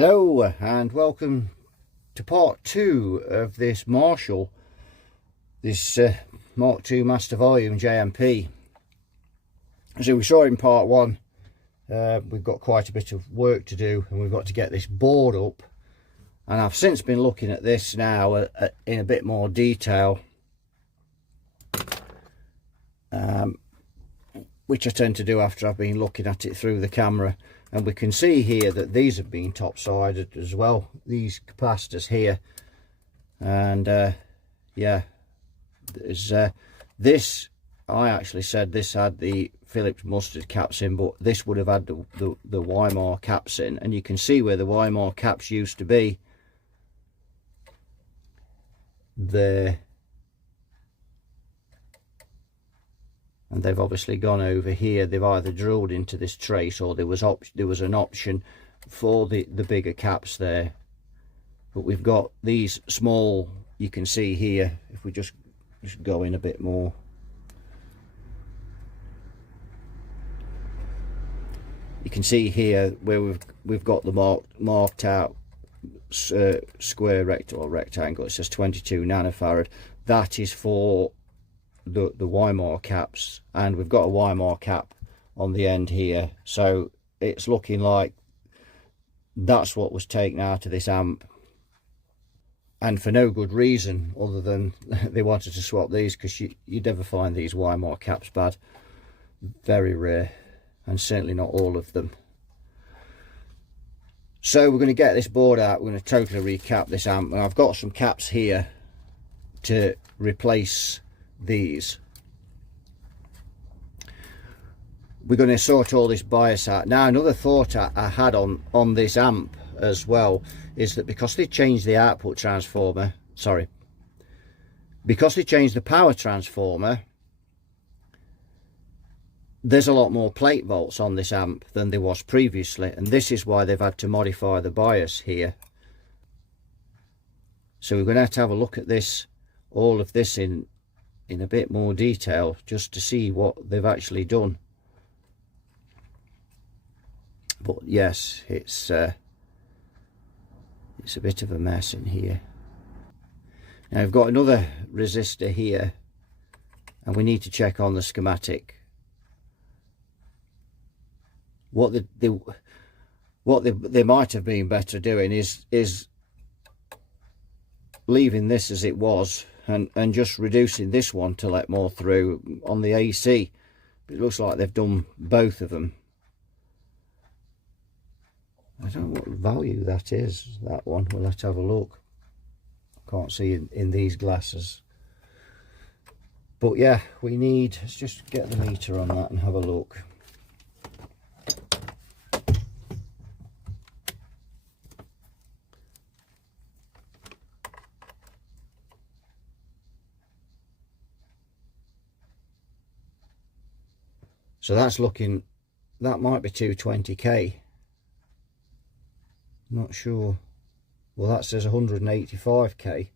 Hello and welcome to part 2 of this Marshall, this Mark II Master Volume JMP. So we saw in part 1, we've got quite a bit of work to do and we've got to get this board up, and I've since been looking at this now in a bit more detail, which I tend to do after I've been looking at it through the camera. And we can see here that these have been top-sided as well, these capacitors here. And yeah, there's this, I actually said this had the Phillips mustard caps in, but this would have had the Weimar caps in, and you can see where the Weimar caps used to be there. And they've obviously gone over here. They've either drilled into this trace, or there was an option for the bigger caps there. But we've got these small, you can see here, if we just go in a bit more. You can see here where we've got the marked out square rectangle. It says 22 nanofarad. That is for the Weimar caps, and we've got a Weimar cap on the end here, so it's looking like that's what was taken out of this amp, and for no good reason other than they wanted to swap these, because you'd never find these Weimar caps bad. Very rare, and certainly not all of them. So we're going to get this board out, we're going to totally recap this amp, and I've got some caps here to replace these. We're going to sort all this bias out. Now, another thought I had on this amp as well is that because they changed the output transformer, because they changed the power transformer, there's a lot more plate volts on this amp than there was previously, and this is why they've had to modify the bias here. So we're going to have a look at this, all of this in a bit more detail, just to see what they've actually done. But yes, it's a bit of a mess in here. Now I've got another resistor here, and we need to check on the schematic. What they might have been better doing is leaving this as it was, and just reducing this one to let more through on the AC. But it looks like they've done both of them. I don't know what value that is, that one. We'll have to have a look. I can't see in these glasses. But yeah, let's just get the meter on that and have a look. So that's looking, that might be 220k. Not sure. Well, that says 185k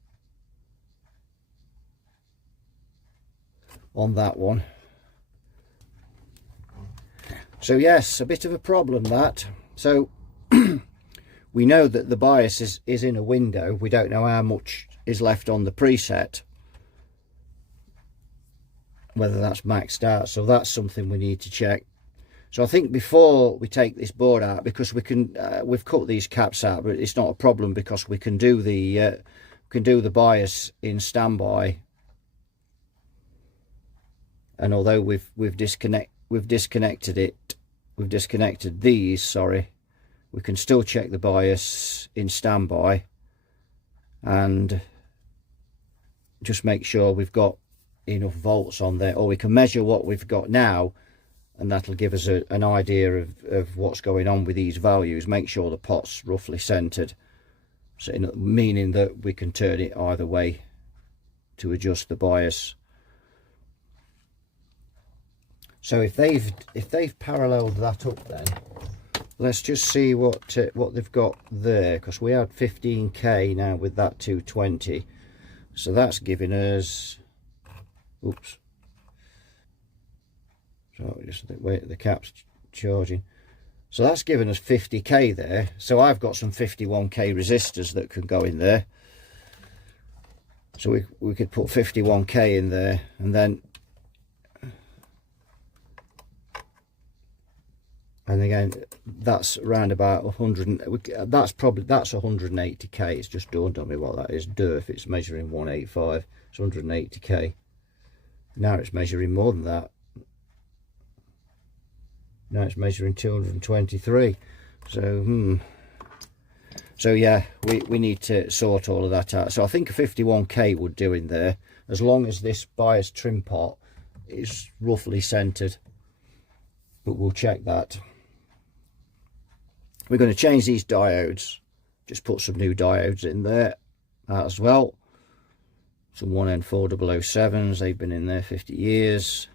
on that one. So yes, a bit of a problem that. So we know that the bias is in a window. We don't know how much is left on the preset, whether that's maxed out, so that's something we need to check. So I think before we take this board out, because we've cut these caps out, but it's not a problem because we can do the bias in standby. And although we've disconnected these, sorry, we can still check the bias in standby and just make sure we've got enough volts on there, or we can measure what we've got now, and that'll give us an idea of what's going on with these values. Make sure the pot's roughly centered, so meaning that we can turn it either way to adjust the bias. So if they've paralleled that up, then let's just see what they've got there, because we had 15k now with that 220, so that's giving us, oops, so just wait, the cap's charging. So that's given us 50k there. So I've got some 51k resistors that can go in there. So we could put 51k in there, and again that's around about 100. That's 180k. It's just dawned on me what that is. If it's measuring 185, it's 180k. Now it's measuring more than that. Now it's measuring 223. So yeah, we need to sort all of that out. So I think a 51k would do in there, as long as this bias trim pot is roughly centered, but we'll check that. We're going to change these diodes, just put some new diodes in there as well. Some 1N4007s, they've been in there 50 years.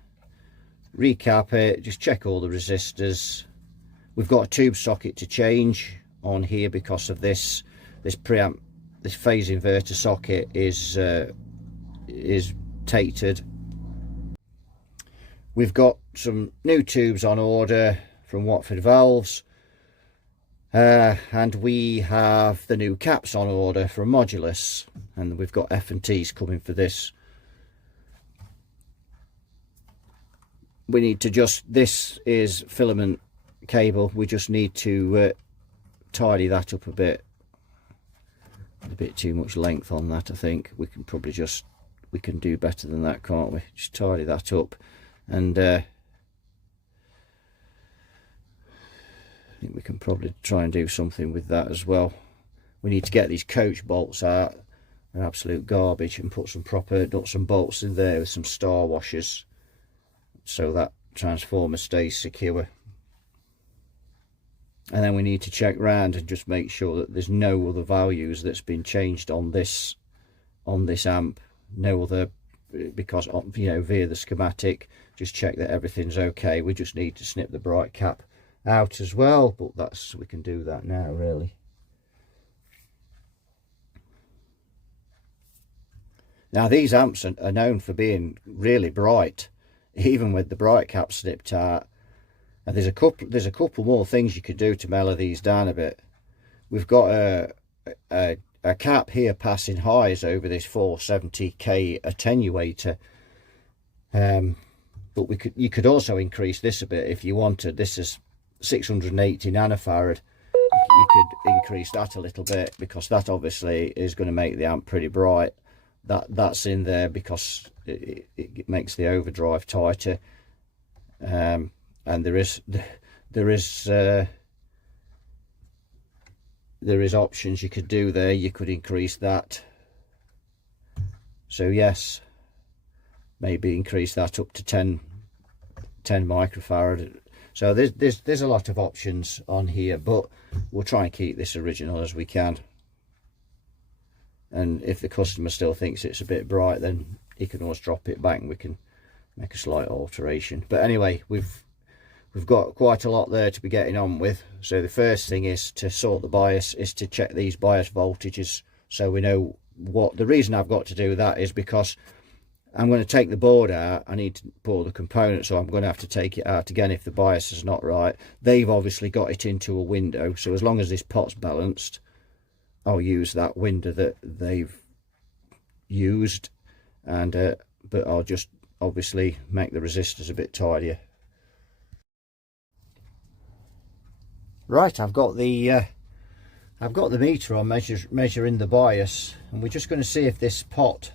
Recap it, just check all the resistors. We've got a tube socket to change on here because of this preamp. This phase inverter socket is tapered. We've got some new tubes on order from Watford Valves, and we have the new caps on order from Modulus, and we've got F&Ts coming for this. We need to this is filament cable, we just need to tidy that up a bit. A bit too much length on that. I think we can probably we can do better than that, can't we? Just tidy that up, and I think we can probably try and do something with that as well. We need to get these coach bolts out. They're absolute garbage, and put some proper nuts and bolts in there with some star washers, so that transformer stays secure. And then we need to check round and just make sure that there's no other values that's been changed on this amp. No other, because via the schematic, just check that everything's okay. We just need to snip the bright cap out as well, but we can do that now really. Now these amps are known for being really bright, even with the bright cap snipped out. And there's a couple more things you could do to mellow these down a bit. We've got a cap here passing highs over this 470k attenuator, but you could also increase this a bit if you wanted. This is 680 nanofarad. You could increase that a little bit, because that obviously is going to make the amp pretty bright. That's in there because it makes the overdrive tighter. And there is options you could do there. You could increase that. So yes, maybe increase that up to 10 microfarad. So there's a lot of options on here, but we'll try and keep this original as we can. And if the customer still thinks it's a bit bright, then he can always drop it back and we can make a slight alteration. But anyway, we've got quite a lot there to be getting on with. So the first thing is to sort the bias, is to check these bias voltages, so we know what. The reason I've got to do that is because I'm going to take the board out. I need to pull the component, so I'm going to have to take it out again if the bias is not right. They've obviously got it into a window, so as long as this pot's balanced, I'll use that window that they've used, and but I'll just obviously make the resistors a bit tidier. Right, I've got the meter on measuring the bias, and we're just going to see if this pot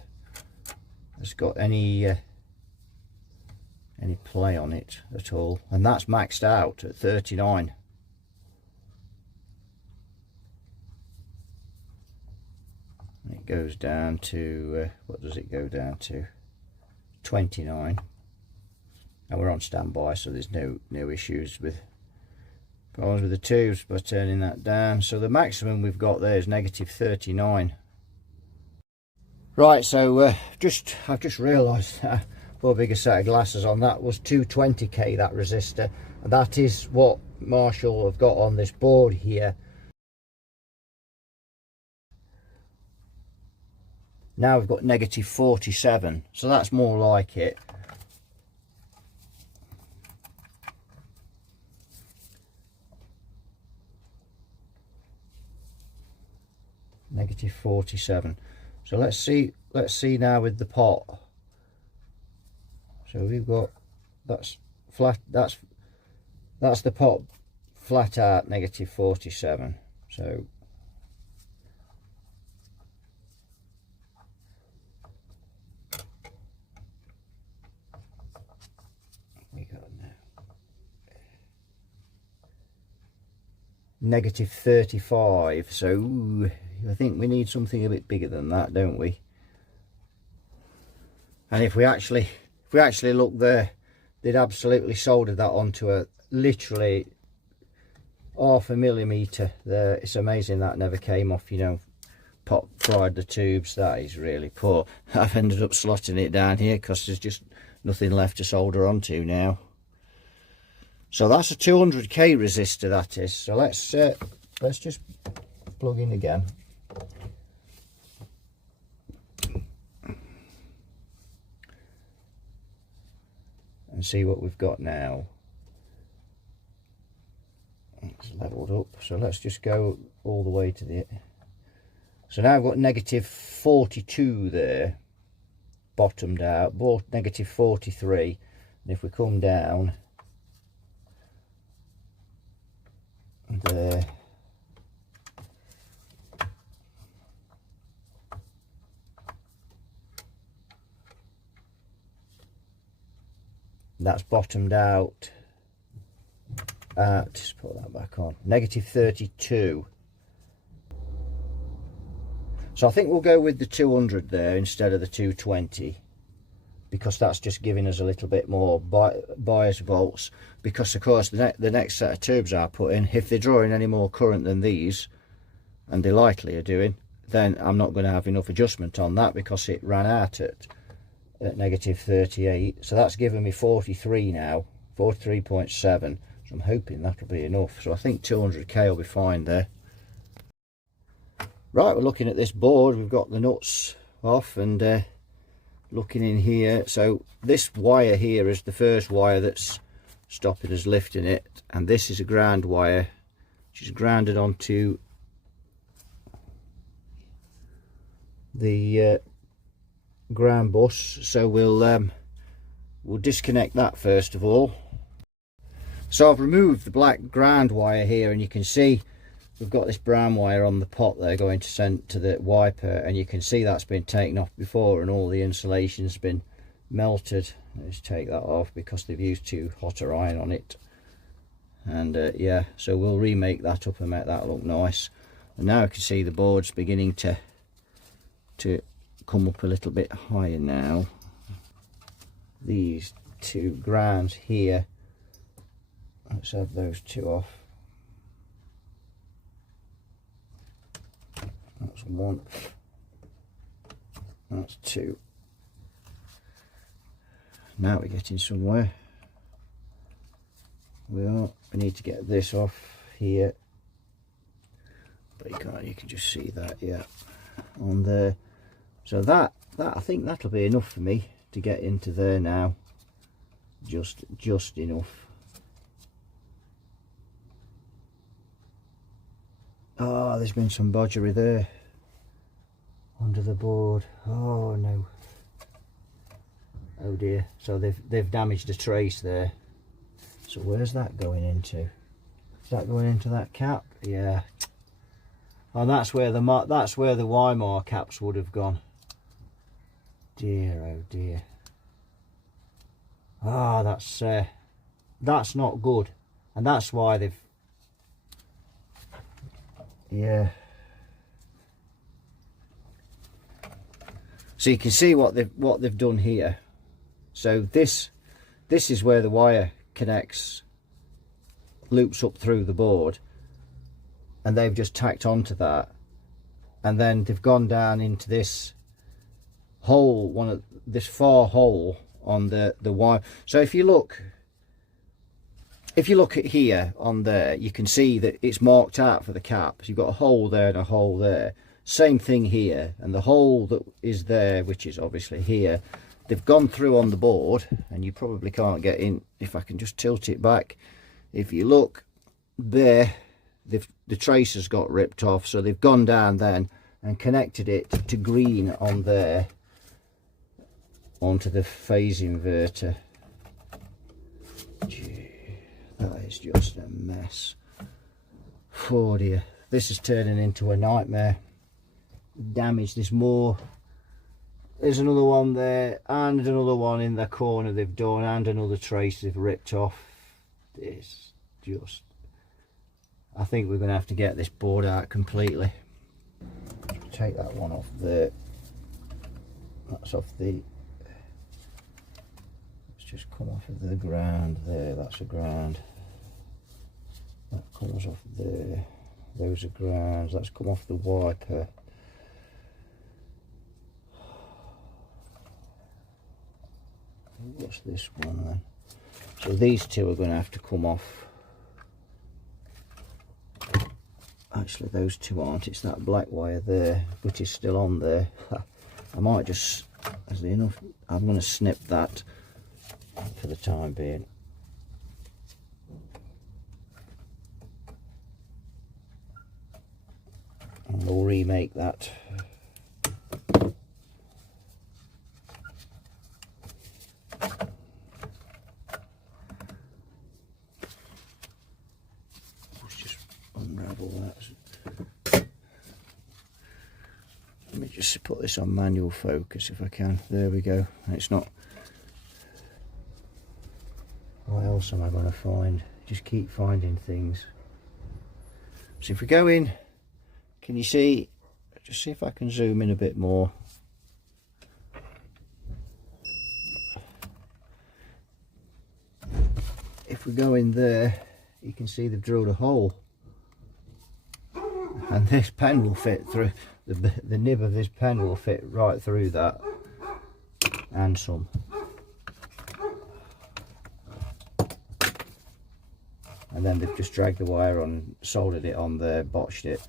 has got any play on it at all, and that's maxed out at 39. And it goes down to what does it go down to? 29. And we're on standby, so there's no issues with problems with the tubes by turning that down. So the maximum we've got there is negative 39. Right, so I've just realised that put a bigger set of glasses on. That was 220k, that resistor, and that is what Marshall have got on this board here. Now we've got negative 47, so that's more like it. negative 47. So let's see now with the pot. So we've got, that's flat, that's the pot flat out negative 47. So we got now negative 35. So I think we need something a bit bigger than that, don't we? And if we actually look there, they'd absolutely soldered that onto a literally half a millimetre there. It's amazing that never came off, you know, fried the tubes. That is really poor. I've ended up slotting it down here because there's just nothing left to solder onto now. So that's a 200k resistor, that is. So let's just plug in again. And see what we've got now. It's leveled up, so let's just go all the way to the... So now I've got negative 42 there, bottomed out, negative 43, and if we come down there, that's bottomed out at, just put that back on, negative 32. So I think we'll go with the 200 there instead of the 220, because that's just giving us a little bit more bias volts, because of course the next set of tubes I put in, if they're drawing any more current than these, and they likely are doing, then I'm not going to have enough adjustment on that because it ran out at negative 38. So that's giving me 43 now, 43.7. So I'm hoping that'll be enough. So I think 200k will be fine there. Right, we're looking at this board. We've got the nuts off and looking in here. So this wire here is the first wire that's stopping us lifting it, and this is a ground wire which is grounded onto the ground bus. So we'll disconnect that first of all. So I've removed the black ground wire here, and you can see we've got this brown wire on the pot there going to send to the wiper, and you can see that's been taken off before and all the insulation's been melted. Let's take that off because they've used too hot a iron on it. And yeah, so we'll remake that up and make that look nice. And now I can see the board's beginning to come up a little bit higher now. These two grounds here, let's have those two off. That's one, that's two. Now we're getting somewhere. We need to get this off here, but you can just see that, yeah, on there. So that I think that'll be enough for me to get into there now, just enough. Oh, there's been some bodgery there under the board. Oh no, oh dear. So they've damaged a trace there. So where's that going into? Is that going into that cap? Yeah. Oh, that's where the Weimar caps would have gone. Dear, oh dear. Ah, that's not good, and that's why they've. Yeah. So you can see what they've done here. So this is where the wire connects, loops up through the board, and they've just tacked onto that, and then they've gone down into this hole, this far hole on the wire. So if you look at here on there, you can see that it's marked out for the caps. You've got a hole there and a hole there. Same thing here, and the hole that is there, which is obviously here, they've gone through on the board, and you probably can't get in. If I can just tilt it back, if you look there, the tracer's got ripped off, so they've gone down then and connected it to green on there onto the phase inverter. Gee, that is just a mess. Oh dear, this is turning into a nightmare. Damage, there's more. There's another one there, and another one in the corner they've done, and another trace they've ripped off. It's just, I think we're going to have to get this board out completely. Take that one off there. That's off the, let's just come off of the ground there. That's a ground. That comes off there. Those are grounds. That's come off the wiper. What's this one then? So these two are going to have to come off. Actually, those two aren't. It's that black wire there, which is still on there. I might just, as enough, I'm going to snip that for the time being. And we'll remake that. Let's just unravel that. Let me just put this on manual focus if I can. There we go. It's not. What else am I going to find? Just keep finding things. So if we go in, can you see? Just see if I can zoom in a bit more. If we go in there, you can see they've drilled a hole, and this pen will fit through. The nib of this pen will fit right through that, and some. And then they've just dragged the wire on, soldered it on there, botched it.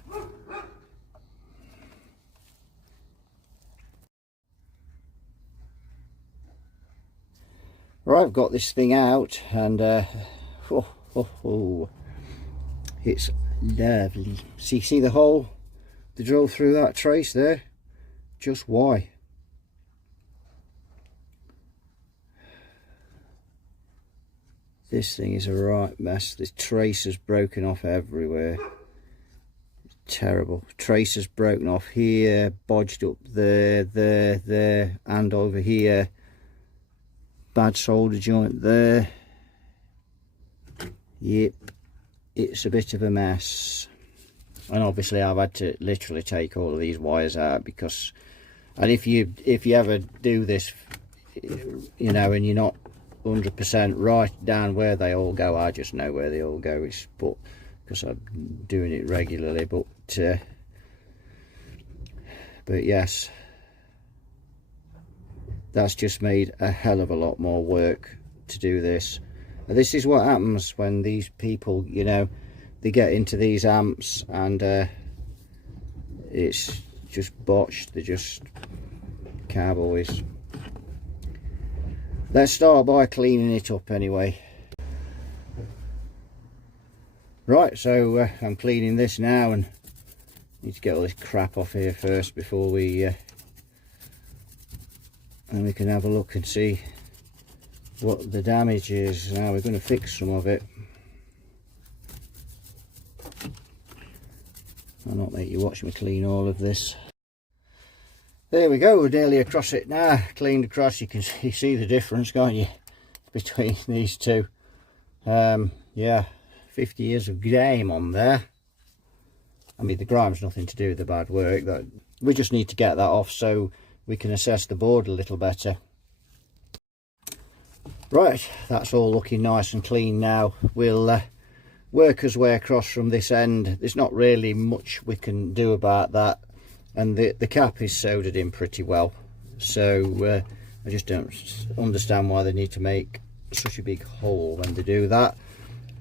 Right, I've got this thing out, and it's lovely. See the hole, the drill through that trace there? Just why? This thing is a right mess. This trace has broken off everywhere. It's terrible. Trace has broken off here, bodged up there, and over here. Bad solder joint there. Yep, it's a bit of a mess. And obviously I've had to literally take all of these wires out, because, and if you ever do this, you know, and you're not 100% right down where they all go, I just know where they all go. It's, but because I'm doing it regularly, but yes, that's just made a hell of a lot more work to do this. And this is what happens when these people, you know, they get into these amps and it's just botched. They're just cowboys. Let's start by cleaning it up anyway. Right, so I'm cleaning this now, and need to get all this crap off here first before we and we can have a look and see what the damage is. Now we're going to fix some of it. I'll not make you watch me clean all of this. There we go, we're nearly across it now. Cleaned across. You can see the difference, can't you, between these two. Yeah, 50 years of grime on there. I mean, the grime's nothing to do with the bad work. That we just need to get that off so we can assess the board a little better. Right, that's all looking nice and clean now. We'll work our way across from this end. There's not really much we can do about that. And the cap is soldered in pretty well, so I just don't understand why they need to make such a big hole when they do that.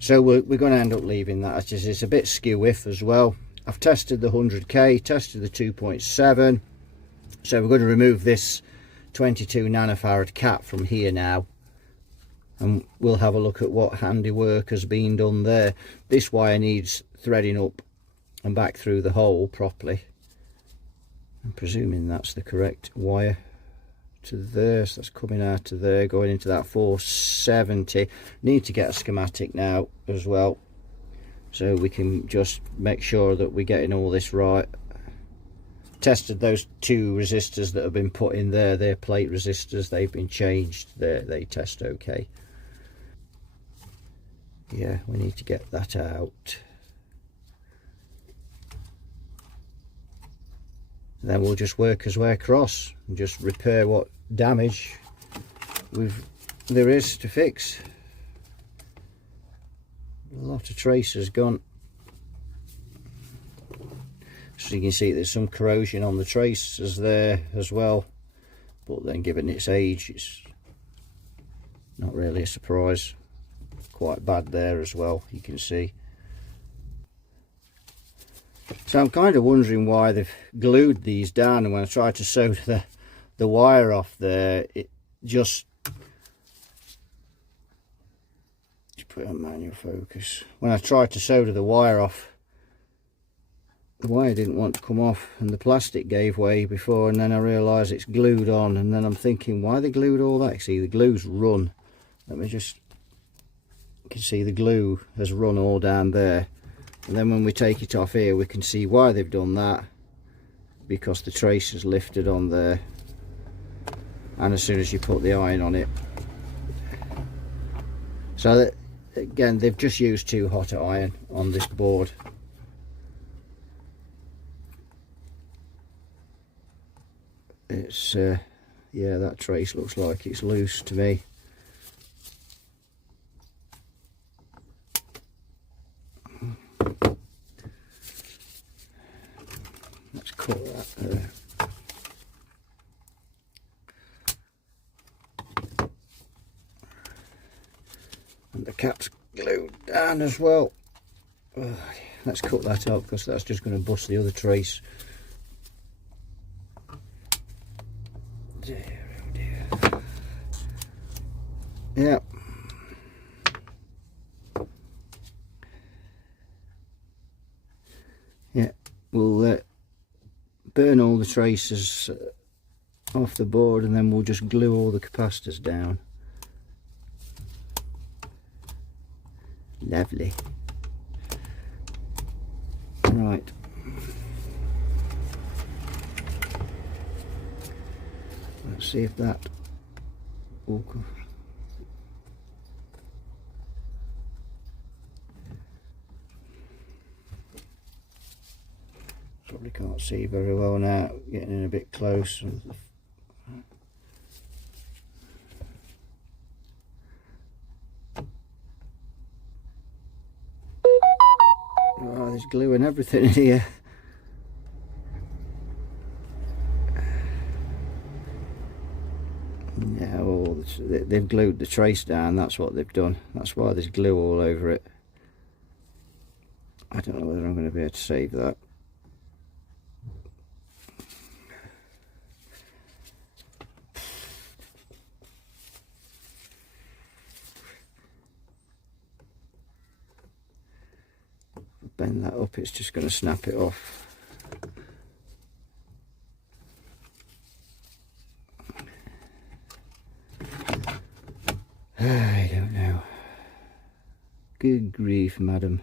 So we're going to end up leaving that as it's a bit skew-if as well. I've tested the 100k, tested the 2.7, so we're going to remove this 22 nanofarad cap from here now, and we'll have a look at what handiwork has been done there. This wire needs threading up and back through the hole properly. I'm presuming that's the correct wire to there, so that's coming out of there, going into that 470. Need to get a schematic now as well, so we can just make sure that we're getting all this right. Tested those 2 resistors that have been put in there, they're plate resistors, they've been changed, they test okay. Yeah, we need to get that out. Then we'll just work our way across and just repair what damage there is to fix. A lot of traces gone. So you can see there's some corrosion on the traces there as well, but then given its age, it's not really a surprise. Quite bad there as well, you can see. So I'm kind of wondering why they've glued these down, and when I tried to solder the wire off there, it just put it on manual focus. When I tried to solder the wire off, the wire didn't want to come off and the plastic gave way before, and then I realised it's glued on, and then I'm thinking, why they glued all that? See, the glue's run. Let me just, you can see the glue has run all down there. And then when we take it off here, we can see why they've done that, because the trace is lifted on there, and as soon as you put the iron on it, so that, again, they've just used too hot iron on this board. It's yeah, that trace looks like it's loose to me. Let's cut that there. And the cap's glued down as well. Let's cut that out, because that's just going to bust the other trace. Dear, oh dear. Yeah. Yeah, we'll burn all the traces off the board, and then we'll just glue all the capacitors down. Lovely. Right. Let's see if that will come. Probably can't see very well now, getting in a bit close. Oh, there's glue and everything in here. Yeah, well, they've glued the trace down, that's what they've done. That's why there's glue all over it. I don't know whether I'm going to be able to save that. Bend that up, it's just going to snap it off. I don't know. Good grief, madam.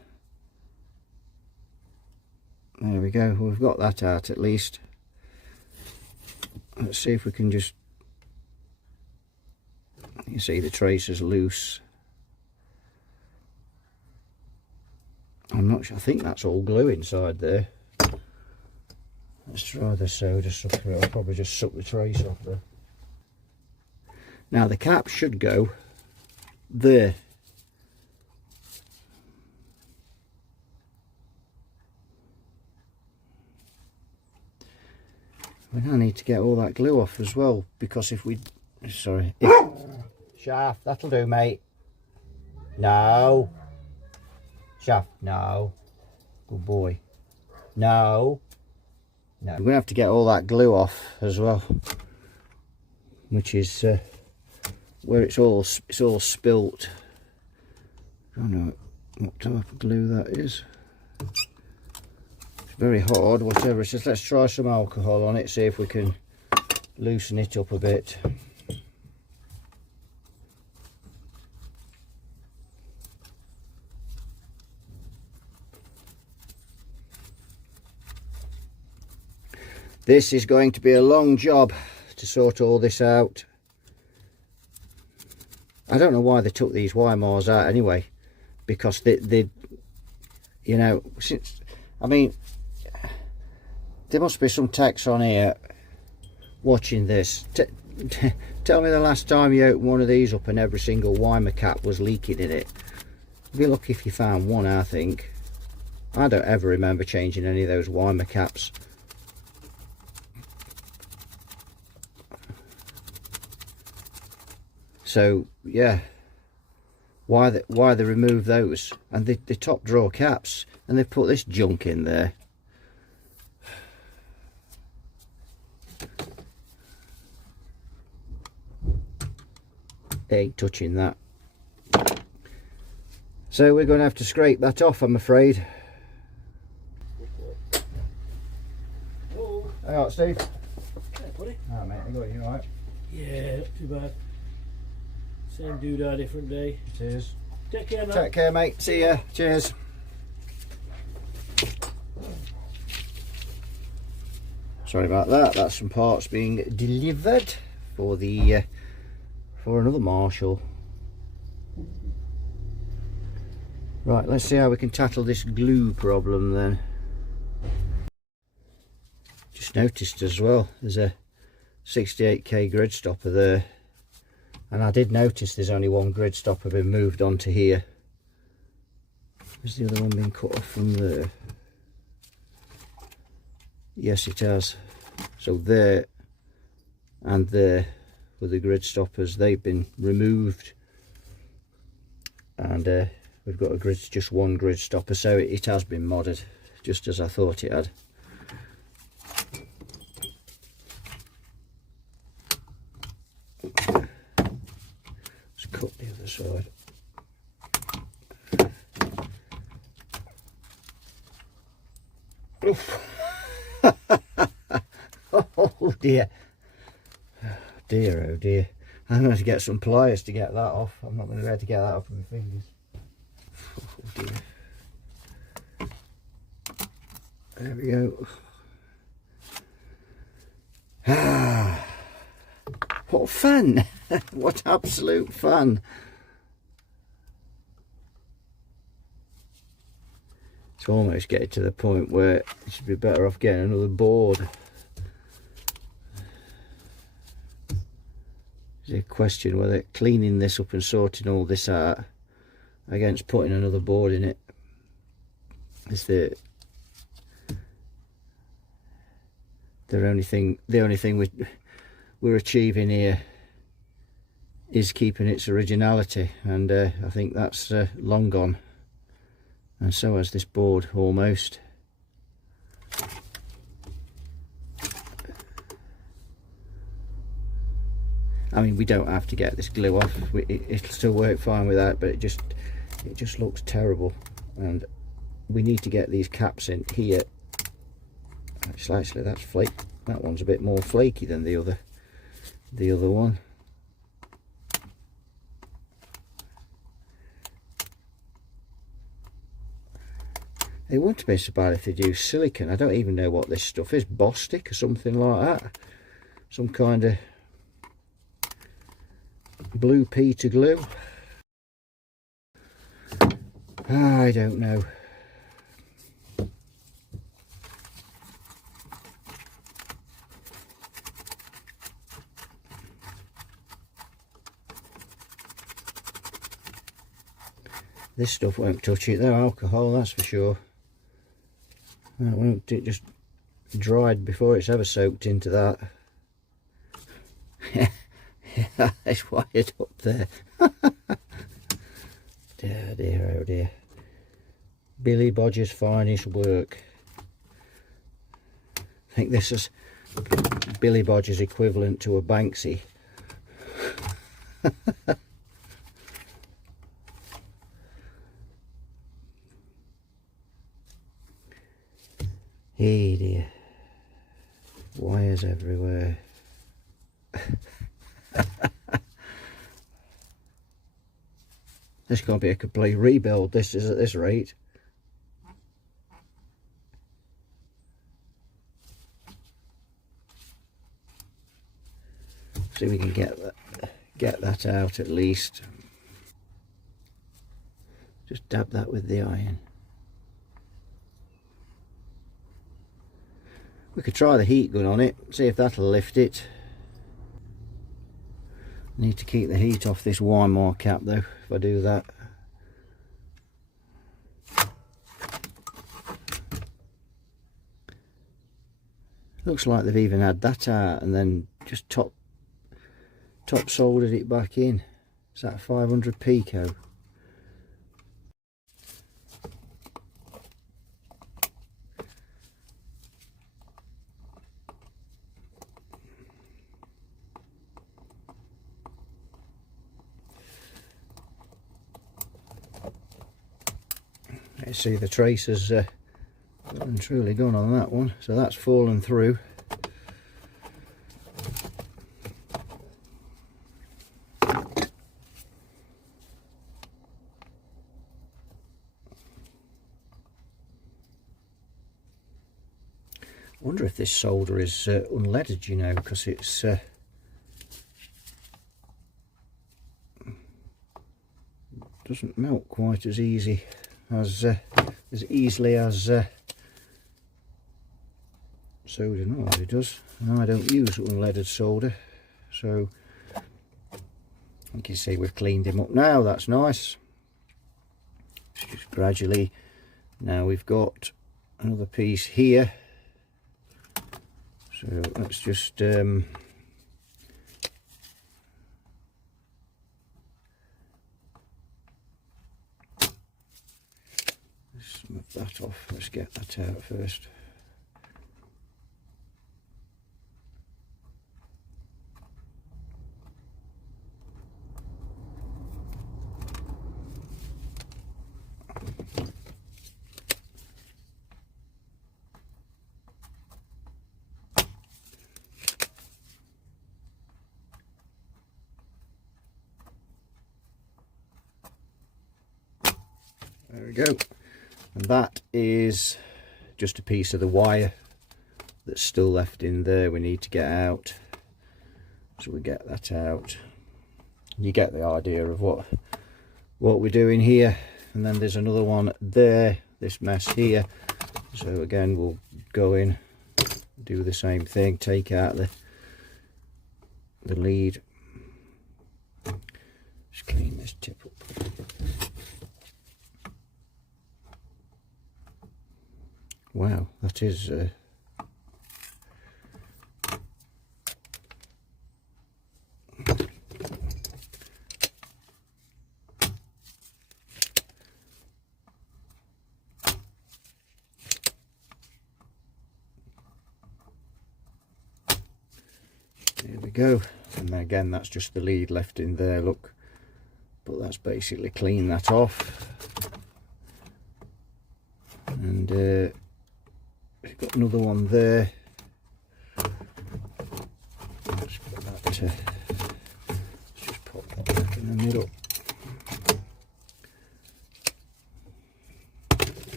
There we go, we've got that out at least. Let's see if we can just, you can see the trace is loose. I'm not sure, I think that's all glue inside there. Let's try the soda sucker. I'll probably just suck the trace off there. Now the cap should go there. We now need to get all that glue off as well, because if we, sorry, Shaft, that'll do, mate. No. Shaft, no. Good boy. No. No. We're going to have to get all that glue off as well, which is where it's all spilt. I don't know what type of glue that is. very hard, whatever it is. Let's try some alcohol on it, see if we can loosen it up a bit. This is going to be a long job to sort all this out. I don't know why they took these Weimars out anyway, because they you know, since, I mean, there must be some techs on here watching this. Tell me the last time you opened one of these up and every single Weimar cap was leaking in it. You'd be lucky if you found one, I think. I don't ever remember changing any of those Weimar caps. So yeah, why they remove those and the top drawer caps, and they put this junk in there. Ain't touching that. So we're going to have to scrape that off, I'm afraid. Hello. Hang on, Steve. Hey, buddy. Oh, mate, I got you alright. Yeah, not too bad. Same doodah, different day. Cheers. Take care, mate. Take care, mate. See ya. Cheers. Sorry about that. That's some parts being delivered for the for another Marshall. Right, let's see how we can tackle this glue problem then. Just noticed as well, there's a 68k grid stopper there, and I did notice there's only one grid stopper been moved onto here. Has the other one been cut off from there? Yes, it has. So there and there were the grid stoppers. They've been removed, and we've got just one grid stopper, so it has been modded, just as I thought it had. Let's cut the other side. Oof. Oh dear. Dear, oh dear. I'm going to get some pliers to get that off. I'm not going to be able to get that off with my fingers. Oh dear. There we go. Ah, what fun! What absolute fun! It's almost getting to the point where it should be better off getting another board. There's a question whether cleaning this up and sorting all this out against putting another board in it is the only thing we're achieving here is keeping its originality, and I think that's long gone, and so has this board almost. I mean, we don't have to get this glue off, it'll still work fine without, but it just looks terrible, and we need to get these caps in here. Actually that's flake. That one's a bit more flaky than the other one. It wouldn't be so bad if they'd use silicone. I don't even know what this stuff is, Bostik or something like that. Some kind of blue Peter glue. I don't know. This stuff won't touch it though, alcohol, that's for sure. That won't, it just dried before it's ever soaked into that. Yeah, it's wired up there. Dear, dear, oh dear. Billy Bodger's finest work. I think this is Billy Bodger's equivalent to a Banksy. dear. Wires everywhere. This can't be a complete rebuild, this is at this rate. See if we can get that out at least. Just dab that with the iron. We could try the heat gun on it, see if that'll lift it. Need to keep the heat off this wire mark cap though, if I do that. Looks like they've even had that out and then just top soldered it back in. Is that 500 pico? You see the traces and truly gone on that one, so that's fallen through. I wonder if this solder is unleaded, you know, because it's doesn't melt quite as easily as solder normally does. And I don't use unleaded solder, so you can see we've cleaned him up now. That's nice. Just gradually, now we've got another piece here, so let's just move that off. Let's get that out first. There we go. And that is just a piece of the wire that's still left in there we need to get out. So we get that out. You get the idea of what we're doing here. And then there's another one there, this mess here. So again, we'll go in, do the same thing, take out the lead. Just clean this tip up. Wow, that is there we go. And again, that's just the lead left in there, look, but that's basically clean that off. And we've got another one there. Let's put that, let's just pop that back in the middle.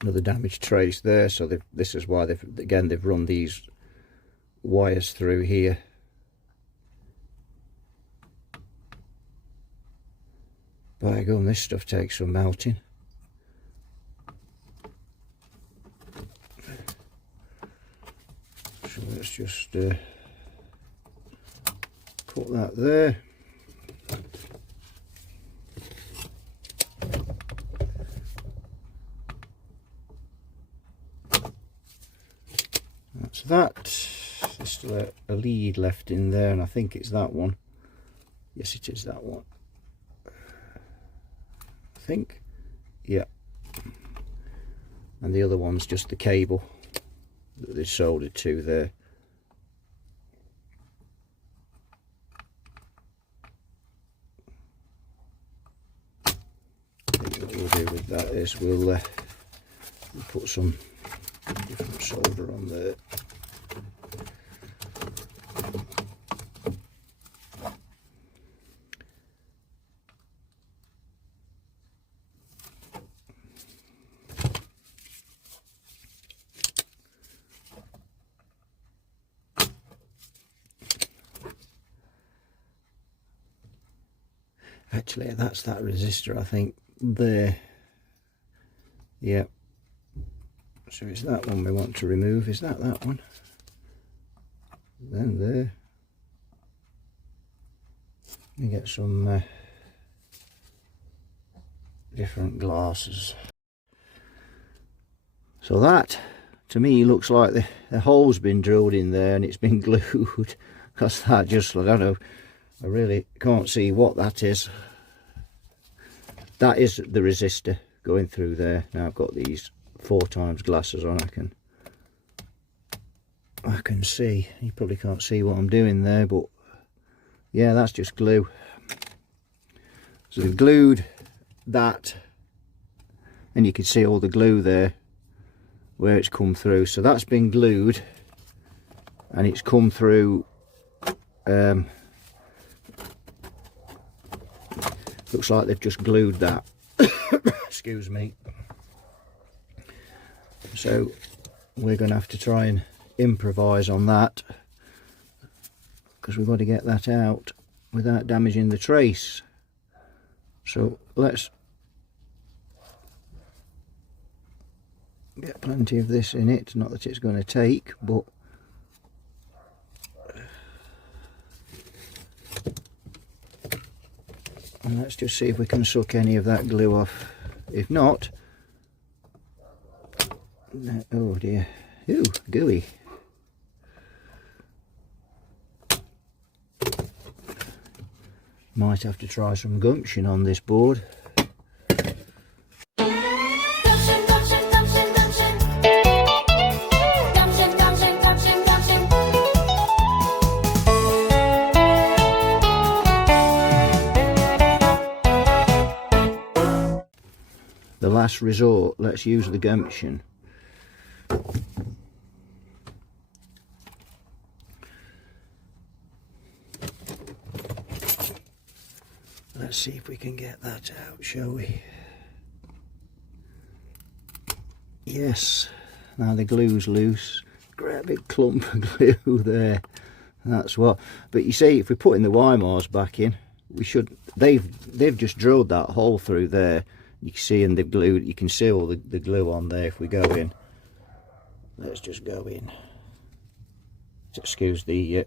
Another damaged trace there, so this is why they've run these wires through here. By gum, this stuff takes some melting. So let's just put that there. That's that. There's still a lead left in there, and I think it's that one. Yes, it is that one. I think. Yeah. And the other one's just the cable that they soldered to there. I think what we'll do with that is we'll put some different solder on there. Actually, that's that resistor, I think, there. Yeah. So it's that one we want to remove. Is that one? Then there. Let me get some different glasses. So that, to me, looks like the hole's been drilled in there and it's been glued. Because that just, I don't know, I really can't see what that is. That is the resistor going through there. Now I've got these 4x glasses on. I can see. You probably can't see what I'm doing there, but yeah, that's just glue. So they've glued that, and you can see all the glue there where it's come through. So that's been glued, and it's come through. Looks like they've just glued that. Excuse me. So we're going to have to try and improvise on that, because we've got to get that out without damaging the trace. So let's get plenty of this in it. Not that it's going to take, but and let's just see if we can suck any of that glue off. If not, oh dear, ooh, gooey. Might have to try some gumption on this board. The last resort, let's use the gumption. Let's see if we can get that out, shall we? Yes, now the glue's loose. Great big clump of glue there. That's what. But you see, if we're putting the Weimars back in, we should. They've just drilled that hole through there. You can see, and they've glued. You can see all the glue on there. If we go in, let's just go in. Excuse the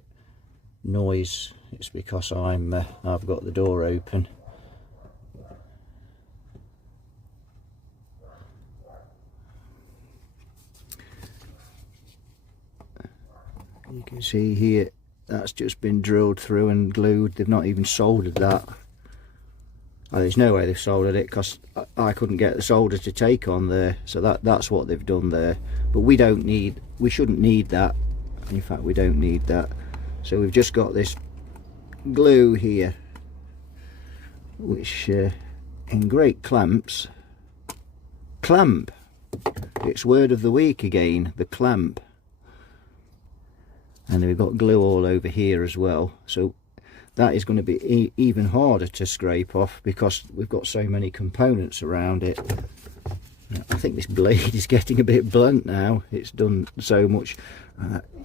noise. It's because I've got the door open. You can see here that's just been drilled through and glued. They've not even soldered that. Oh, there's no way they've soldered it, because I couldn't get the solder to take on there. So that's what they've done there. But we shouldn't need that. In fact, we don't need that. So we've just got this glue here, which in great clamp. It's word of the week again, the clamp. And we've got glue all over here as well. So that is going to be even harder to scrape off, because we've got so many components around it. I think this blade is getting a bit blunt now. It's done so much.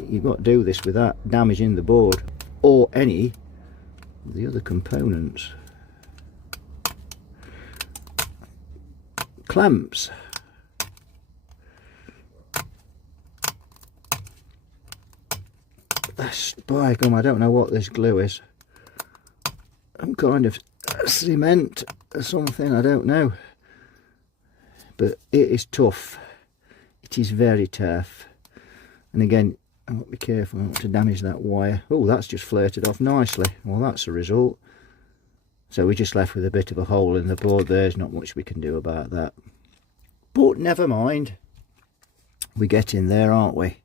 You've got to do this without damaging the board or any of the other components. Clamps. By gum, I don't know what this glue is. Some kind of cement or something, I don't know. But it is tough. It is very tough. And again, I want to be careful not to damage that wire. Oh, that's just flirted off nicely. Well, that's a result. So we're just left with a bit of a hole in the board. There's not much we can do about that. But never mind. We're getting there, aren't we?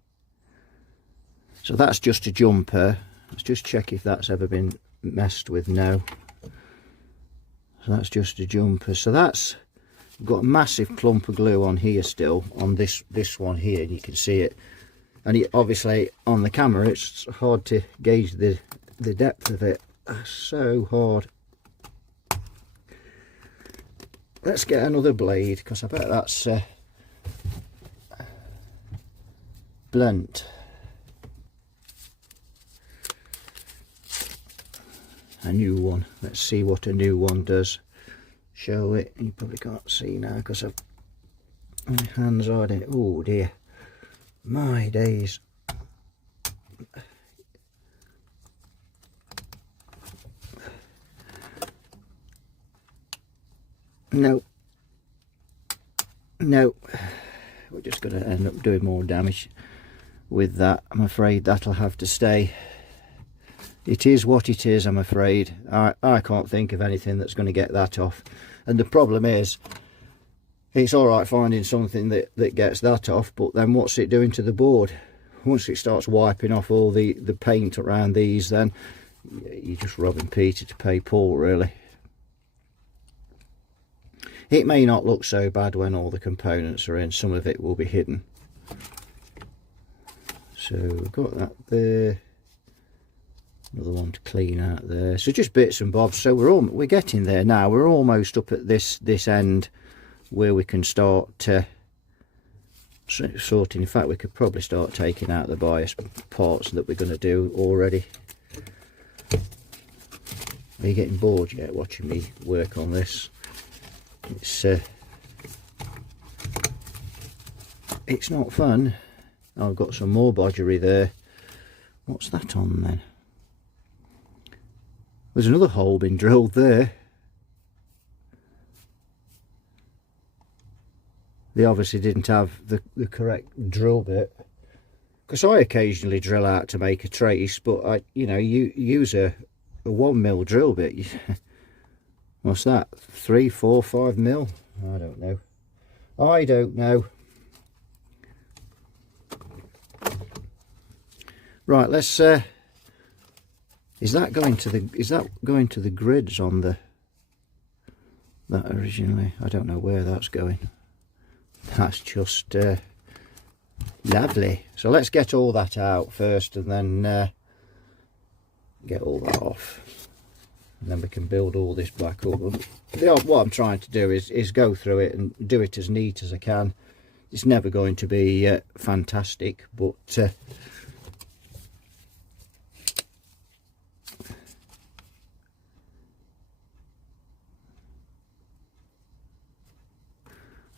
So that's just a jumper. Let's just check if that's ever been messed with. No. So that's just a jumper. So that's We've got a massive clump of glue on here still, on this one here, and you can see it. And it, obviously on the camera it's hard to gauge the depth of it. That's so hard. Let's get another blade, because I bet that's blunt. A new one. Let's see what a new one does. Show it. You probably can't see now because my hands are in it. Oh dear, my days. No, we're just going to end up doing more damage with that. I'm afraid that'll have to stay. It is what it is, I'm afraid. I can't think of anything that's going to get that off. And the problem is, it's alright finding something that gets that off, but then what's it doing to the board? Once it starts wiping off all the paint around these, then you're just robbing Peter to pay Paul, really. It may not look so bad when all the components are in. Some of it will be hidden. So we've got that there. Another one to clean out there. So just bits and bobs. So we're getting there now. We're almost up at this end where we can start sorting. In fact, we could probably start taking out the bias parts that we're going to do already. Are you getting bored yet watching me work on this? It's not fun. I've got some more bodgery there. What's that on then? There's another hole been drilled there. They obviously didn't have the correct drill bit, because I occasionally drill out to make a trace, but you use a 1mm drill bit. What's that? 3, 4, 5mm? I don't know. Right, let's is that going to the grids on that originally? I don't know where that's going. That's just lovely. So let's get all that out first, and then get all that off, and then we can build all this back up. What I'm trying to do is go through it and do it as neat as I can. It's never going to be fantastic, but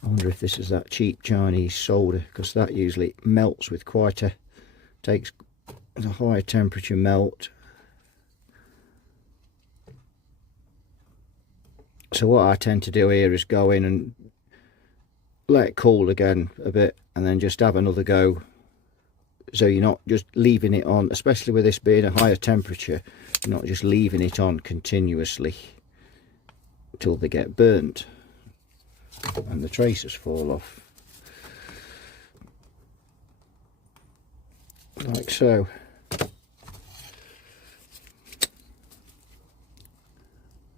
I wonder if this is that cheap Chinese solder, because that usually melts with takes a higher temperature melt. So what I tend to do here is go in and let it cool again a bit, and then just have another go. So you're not just leaving it on, especially with this being a higher temperature, you're not just leaving it on continuously until they get burnt and the traces fall off, like so.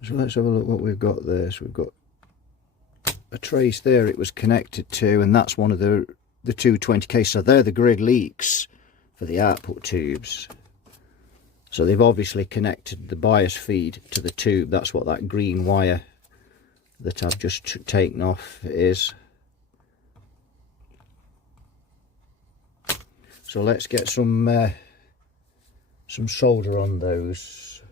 So let's have a look what we've got there. So we've got a trace there it was connected to, and that's one of the 220K. So they're the grid leaks for the output tubes. So they've obviously connected the bias feed to the tube. That's what that green wire that I've just taken off is. So let's get some solder on those.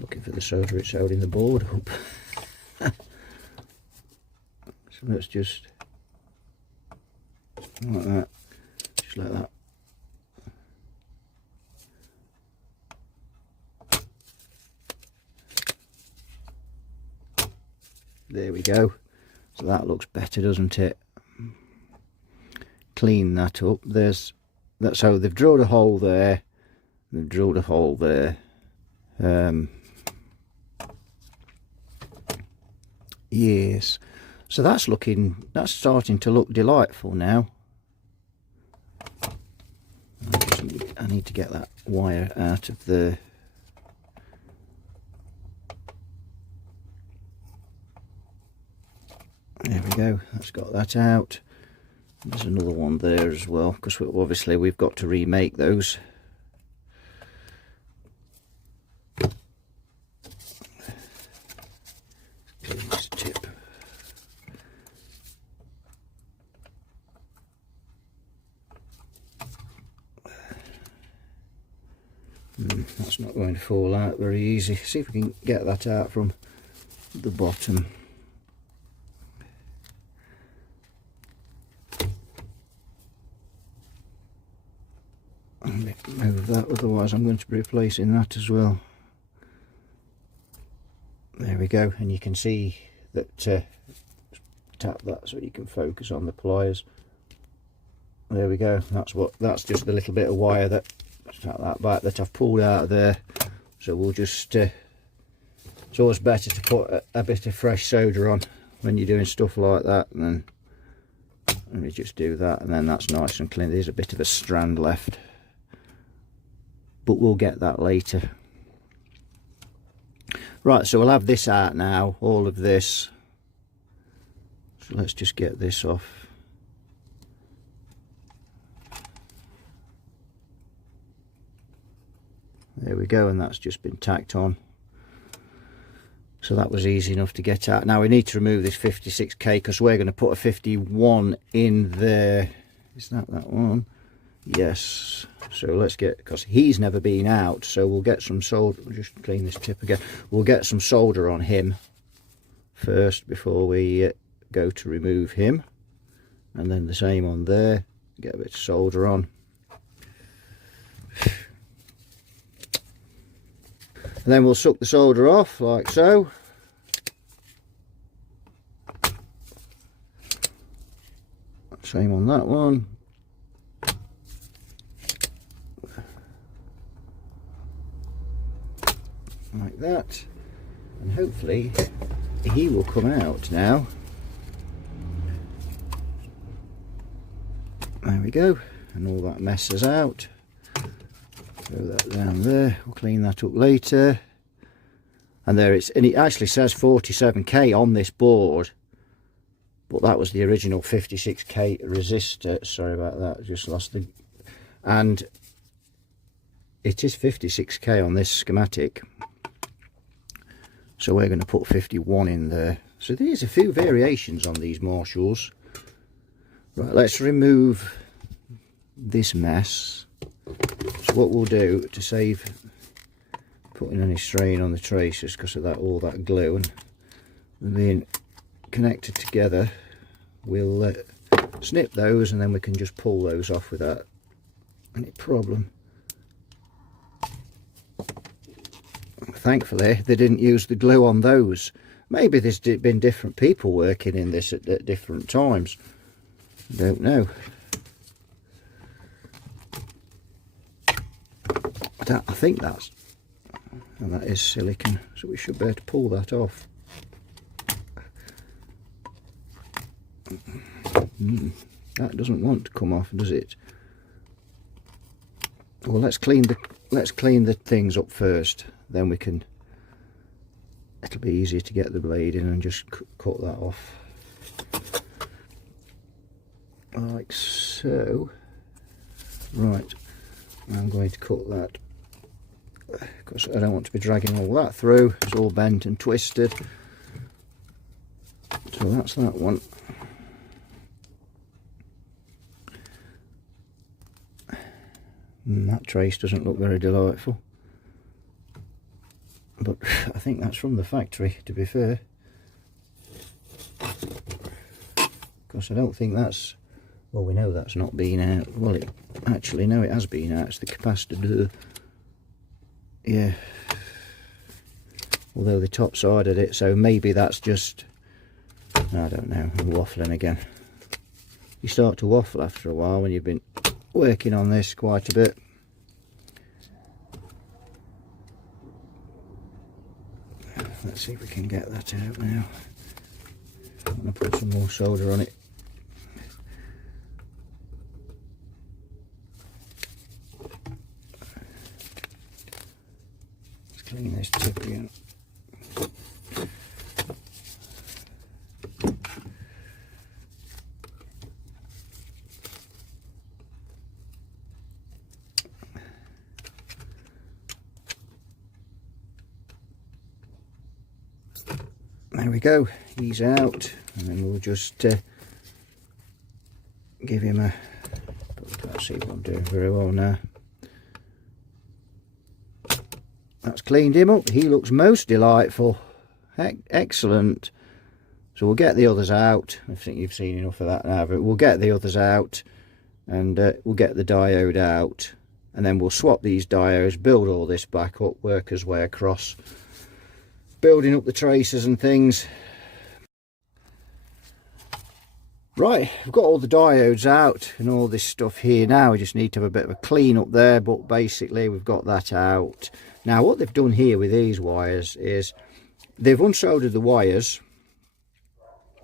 Looking for the solder, it's holding the board up. So let's just like that, just like that. There we go. So that looks better, doesn't it? Clean that up. There's that. So they've drilled a hole there. They've drilled a hole there. Yes. So that's starting to look delightful now. I need to get that wire out of the There we go, that's got that out. There's another one there as well, because obviously we've got to remake those. Clean this tip. That's not going to fall out very easy. See if we can get that out from the bottom. Move that, otherwise I'm going to be replacing that as well. There we go, and you can see that, tap that so you can focus on the pliers. There we go, that's just the little bit of wire that, tap that back, that I've pulled out of there. So we'll just, it's always better to put a bit of fresh solder on when you're doing stuff like that, and then let me just do that, and then that's nice and clean. There's a bit of a strand left, but we'll get that later. Right, so we'll have this out now, all of this. So let's just get this off. There we go, and that's just been tacked on. So that was easy enough to get out. Now we need to remove this 56k because we're going to put a 51 in there. Is that one? Yes. So let's get, because he's never been out, so we'll get some solder. We'll just clean this tip again. We'll get some solder on him first before we go to remove him, and then the same on there. Get a bit of solder on. And then we'll suck the solder off like so. Same on that one. Like that. And hopefully he will come out now. There we go. And all that messes out. Throw that down there. We'll clean that up later. And there it's, and it actually says 47k on this board, but that was the original 56k resistor. Sorry about that, I just lost the, and it is 56k on this schematic, so we're going to put 51 in there. So there's a few variations on these Marshalls. Right, let's remove this mess. So what we'll do to save putting any strain on the traces because of that, all that glue and them being connected together, we'll snip those and then we can just pull those off without any problem. Thankfully they didn't use the glue on those. Maybe there's been different people working in this at different times, I don't know. I think that's, and that is silicone, so we should be able to pull that off. That doesn't want to come off, does it? Well, let's clean the things up first, then we can, it'll be easier to get the blade in and just cut that off like so. Right, I'm going to cut that because I don't want to be dragging all that through. It's all bent and twisted. So that's that one. That trace doesn't look very delightful, but I think that's from the factory, to be fair, because I don't think that's, well, we know that's not been out. Well, it actually, no, it has been out. It's the capacitor. Yeah, although the top side of it, so maybe that's just, I don't know, I'm waffling again. You start to waffle after a while when you've been working on this quite a bit. Let's see if we can get that out now. I'm going to put some more solder on it. Let's clean this tip again. There we go, he's out, and then we'll just give him a, can't see what I'm doing very well now. That's cleaned him up. He looks most delightful. Excellent. So we'll get the others out. I think you've seen enough of that now, but we'll get the others out, and we'll get the diode out, and then we'll swap these diodes, build all this back up, work his way across, building up the tracers and things. Right, we've got all the diodes out and all this stuff here now. We just need to have a bit of a clean up there, but basically we've got that out. Now what they've done here with these wires is they've unsoldered the wires,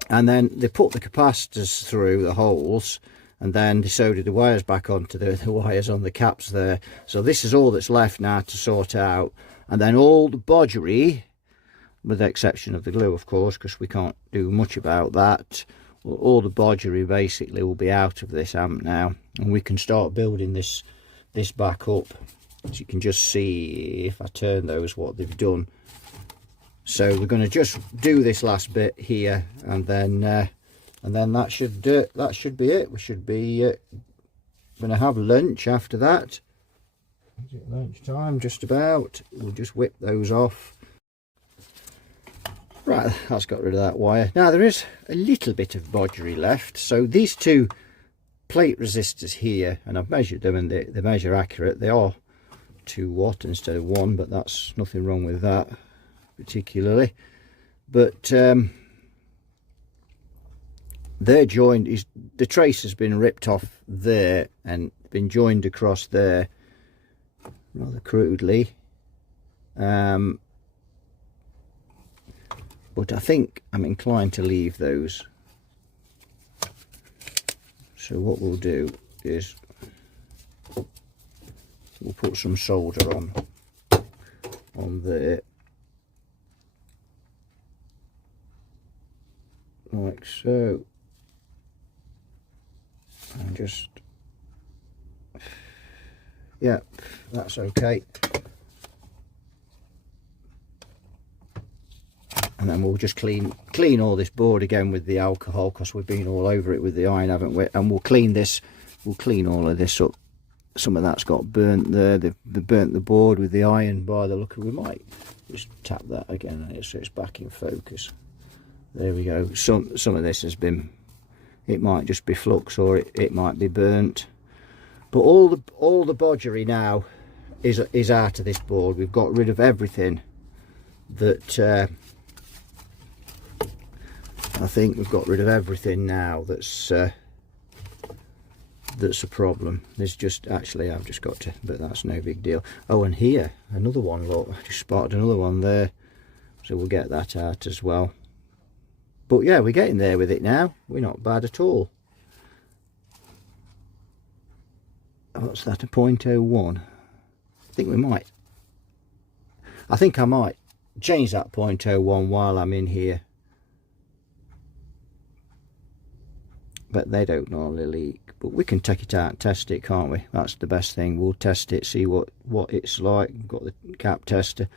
and then they put the capacitors through the holes, and then they soldered the wires back onto the wires on the caps there. So this is all that's left now to sort out, and then all the bodgery, with the exception of the glue of course, because we can't do much about that, all the bodgery basically will be out of this amp now, and we can start building this back up. As you can just see, if I turn those, what they've done. So we're going to just do this last bit here, and then that should be it. We should be going to have lunch after that. Is it lunch time? Just about. We'll just whip those off. Right, that's got rid of that wire. Now there is a little bit of bodgery left. So these two plate resistors here, and I've measured them, and they measure accurate. They are 2 watt instead of 1, but that's nothing wrong with that particularly. But they're joined. The trace has been ripped off there and been joined across there rather crudely. But I think I'm inclined to leave those. So what we'll do is we'll put some solder on there, like so, and just, yeah, that's okay. And then we'll just clean all this board again with the alcohol, because we've been all over it with the iron, haven't we? And we'll clean all of this up. Some of that's got burnt there. They've burnt the board with the iron by the look of it. We might just tap that again so it's back in focus. There we go. Some of this has been, it might just be flux, or it might be burnt. But all the bodgery now is out of this board. We've got rid of everything that I think we've got rid of everything now that's a problem. There's just, actually I've just got to, but that's no big deal. Oh, and here another one, look, I just spotted another one there, so we'll get that out as well. But yeah, we're getting there with it now. We're not bad at all. What's that, a 0.01? I think I might change that 0.01 while I'm in here. But they don't normally leak. But we can take it out and test it, can't we? That's the best thing. We'll test it, see what it's like. We've got the cap tester.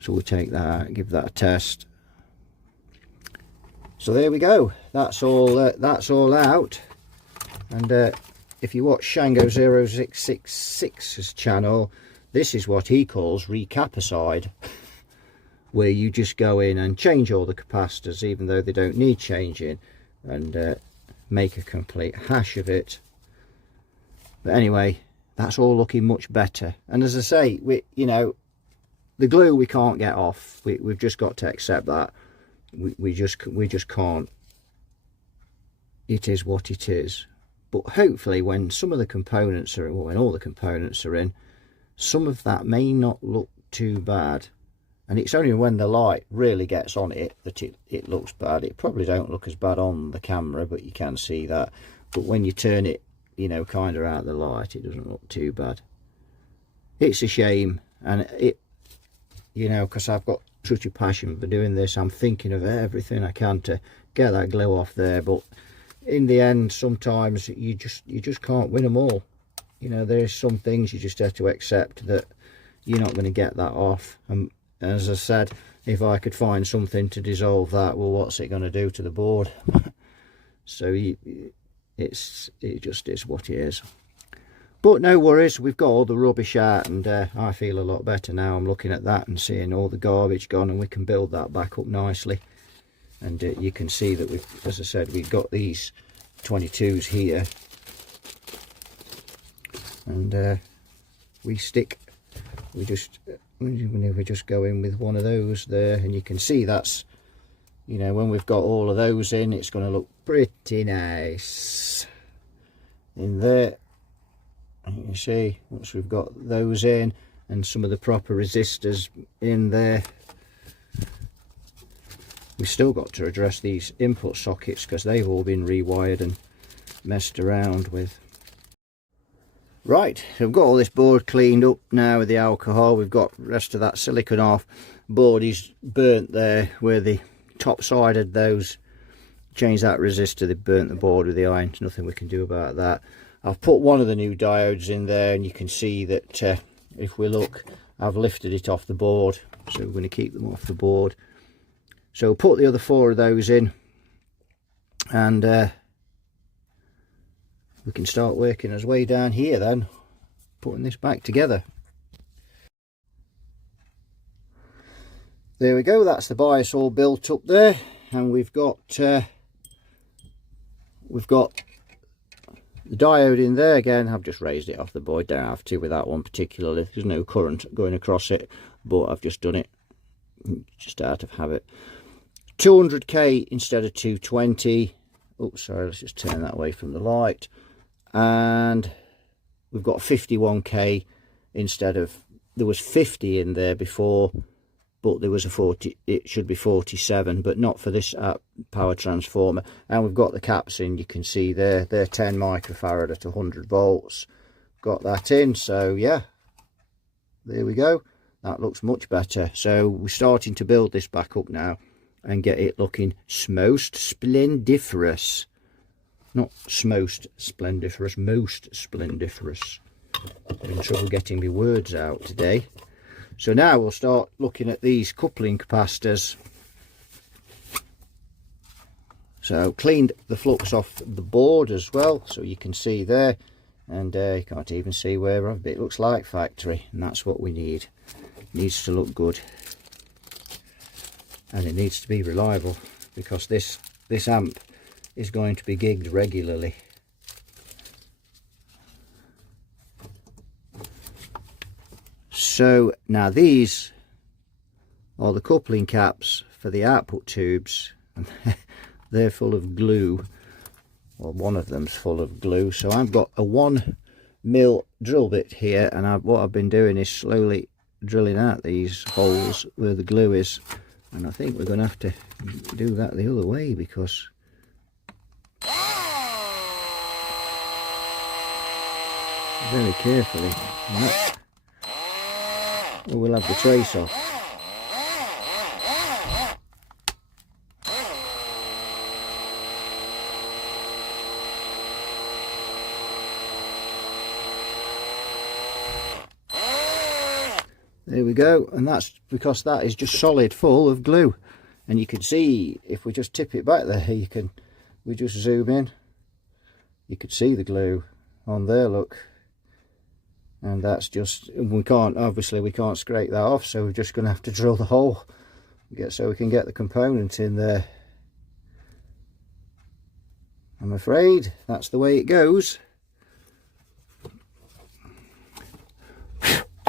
So we'll take that out, give that a test. So there we go. That's all out. And if you watch Shango 0666's channel, this is what he calls recapicide, where you just go in and change all the capacitors, even though they don't need changing, and make a complete hash of it. But anyway, that's all looking much better. And as I say, the glue we can't get off. We've just got to accept that. We just can't. It is what it is. But hopefully, when some of the components are, well, when all the components are in, some of that may not look too bad. And it's only when the light really gets on it that it looks bad. It probably don't look as bad on the camera, but you can see that. But when you turn it, kind of out of the light, it doesn't look too bad. It's a shame, and because I've got such a passion for doing this, I'm thinking of everything I can to get that glue off there. But in the end, sometimes you just can't win them all. There's some things you just have to accept that you're not going to get that off. And as I said, if I could find something to dissolve that, well, what's it going to do to the board? So it just is what it is. But no worries, we've got all the rubbish out, and I feel a lot better now. I'm looking at that and seeing all the garbage gone, and we can build that back up nicely. And you can see that we've, as I said, we've got these 22s here, and we just go in with one of those there, and you can see that's, you know, when we've got all of those in, it's going to look pretty nice in there. And you see, once we've got those in and some of the proper resistors in there, we've still got to address these input sockets because they've all been rewired and messed around with. Right, so we've got all this board cleaned up now with the alcohol. We've got the rest of that silicone off. Board is burnt there where the top side of those, changed that resistor, they burnt the board with the iron. There's nothing we can do about that. I've put one of the new diodes in there, and you can see that if we look, I've lifted it off the board, so we're going to keep them off the board. So we'll put the other 4 of those in, and we can start working our way down here then, putting this back together. There we go, that's the bias all built up there, and we've got the diode in there again. I've just raised it off the board, don't have to with that one particularly, there's no current going across it, but I've just done it just out of habit. 200k instead of 220. Oh, sorry, let's just turn that away from the light. And we've got 51k instead of, there was 50 in there before, but there was a 40, it should be 47, but not for this power transformer. And we've got the caps in, you can see there, they're 10 microfarad at 100 volts. Got that in, so yeah, there we go. That looks much better. So we're starting to build this back up now and get it looking most splendiferous. Not smost splendiferous, most splendiferous. I'm in trouble getting my words out today. So now we'll start looking at these coupling capacitors. So cleaned the flux off the board as well, so you can see there, and you can't even see where I've been. It looks like factory, and that's what we need. It needs to look good, and it needs to be reliable, because this amp is going to be gigged regularly. So now these are the coupling caps for the output tubes, and they're full of glue, well, one of them's full of glue. So I've got a 1mm drill bit here, and what I've been doing is slowly drilling out these holes where the glue is, and I think we're going to have to do that the other way, because very carefully, or we'll have the trace off. There we go, and that's because that is just solid full of glue. And you can see, if we just tip it back there, we just zoom in, you could see the glue on there, look. And that's just, obviously we can't scrape that off, so we're just going to have to drill the hole so we can get the component in there. I'm afraid that's the way it goes.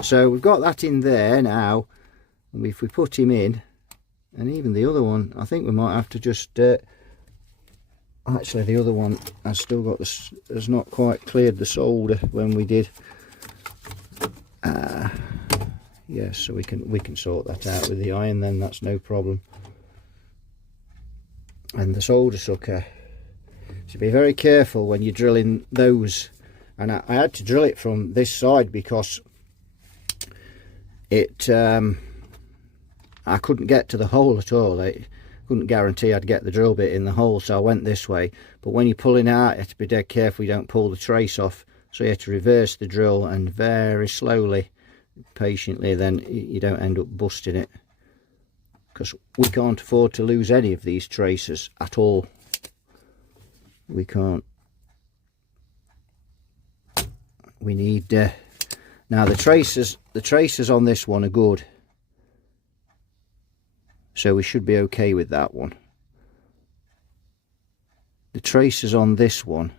So we've got that in there now, and if we put him in, and even the other one, I think we might have to just actually the other one has still got this, has not quite cleared the solder when we did. Yes, so we can sort that out with the iron then, that's no problem. And the solder sucker, so be very careful when you're drilling those. And I had to drill it from this side because it I couldn't get to the hole at all. I couldn't guarantee I'd get the drill bit in the hole, so I went this way. But when you're pulling out, you have to be dead careful you don't pull the trace off, so you have to reverse the drill and very slowly, patiently, then you don't end up busting it. because we can't afford to lose any of these tracers at all. We can't. We need now the tracers on this one are good, so we should be okay with that one. The tracers on this one,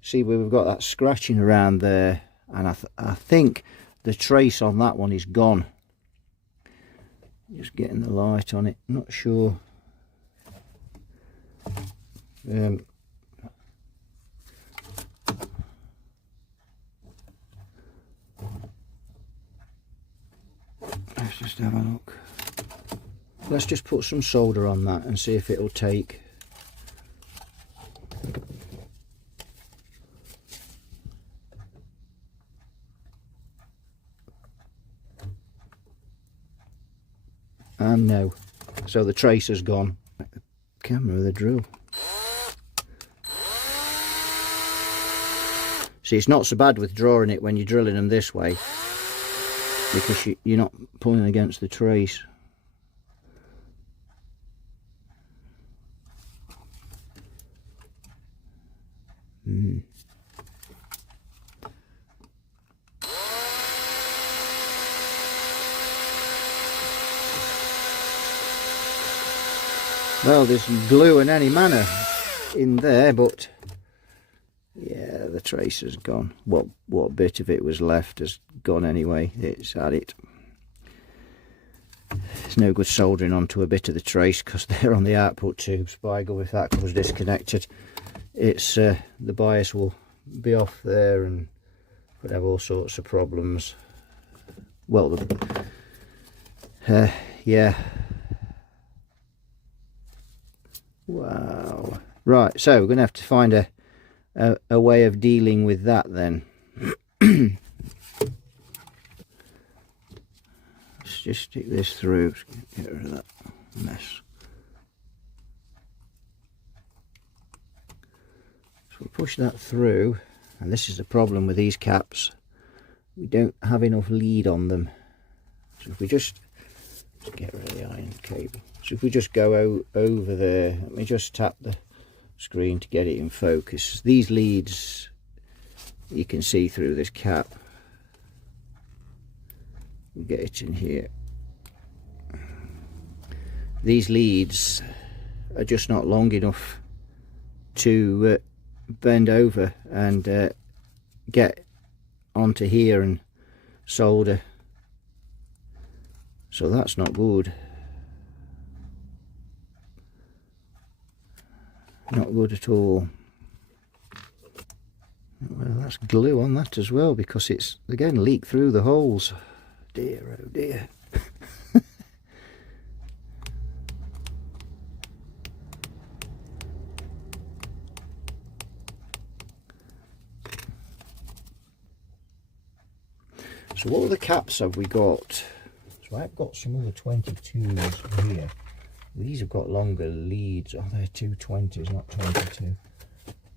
see where we've got that scratching around there, and I think the trace on that one is gone. Just getting the light on it, not sure. Let's just have a look. Let's just put some solder on that and see if it'll take. And no, so the tracer's gone. The camera with the drill. See, it's not so bad withdrawing it when you're drilling them this way, because you're not pulling against the trace. Well, there's glue in any manner in there, but yeah, the tracer's gone. What bit of it was left has gone anyway. It's had it. There's no good soldering onto a bit of the trace because they're on the output tubes. By God, if that comes disconnected, it's the bias will be off there and could have all sorts of problems. Well, yeah. Wow. Right, so we're going to have to find a way of dealing with that then. Let's just stick this through, get rid of that mess. So we'll push that through, and this is the problem with these caps. We don't have enough lead on them. So if we just get rid of the iron cable. So if we just go over there, let me just tap the screen to get it in focus. These leads you can see through this cap. We'll get it in here. These leads are just not long enough to bend over and get onto here and solder. So that's not good. Not good at all. Well, that's glue on that as well, because it's again leaked through the holes. Dear, oh dear. So what other caps have we got? So I've got some other 22s here. These have got longer leads. Oh, they're 220s, not 22.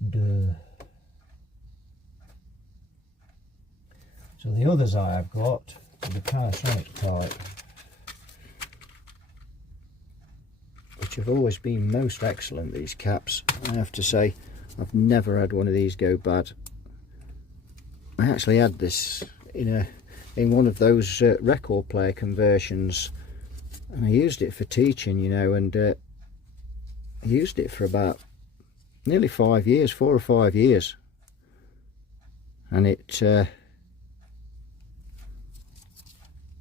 Duh. So the others I have got are the Panasonic type, which have always been most excellent, these caps. I have to say, I've never had one of these go bad. I actually had this in one of those record player conversions, and I used it for teaching, you know, and I used it for about nearly 5 years, 4 or 5 years, and it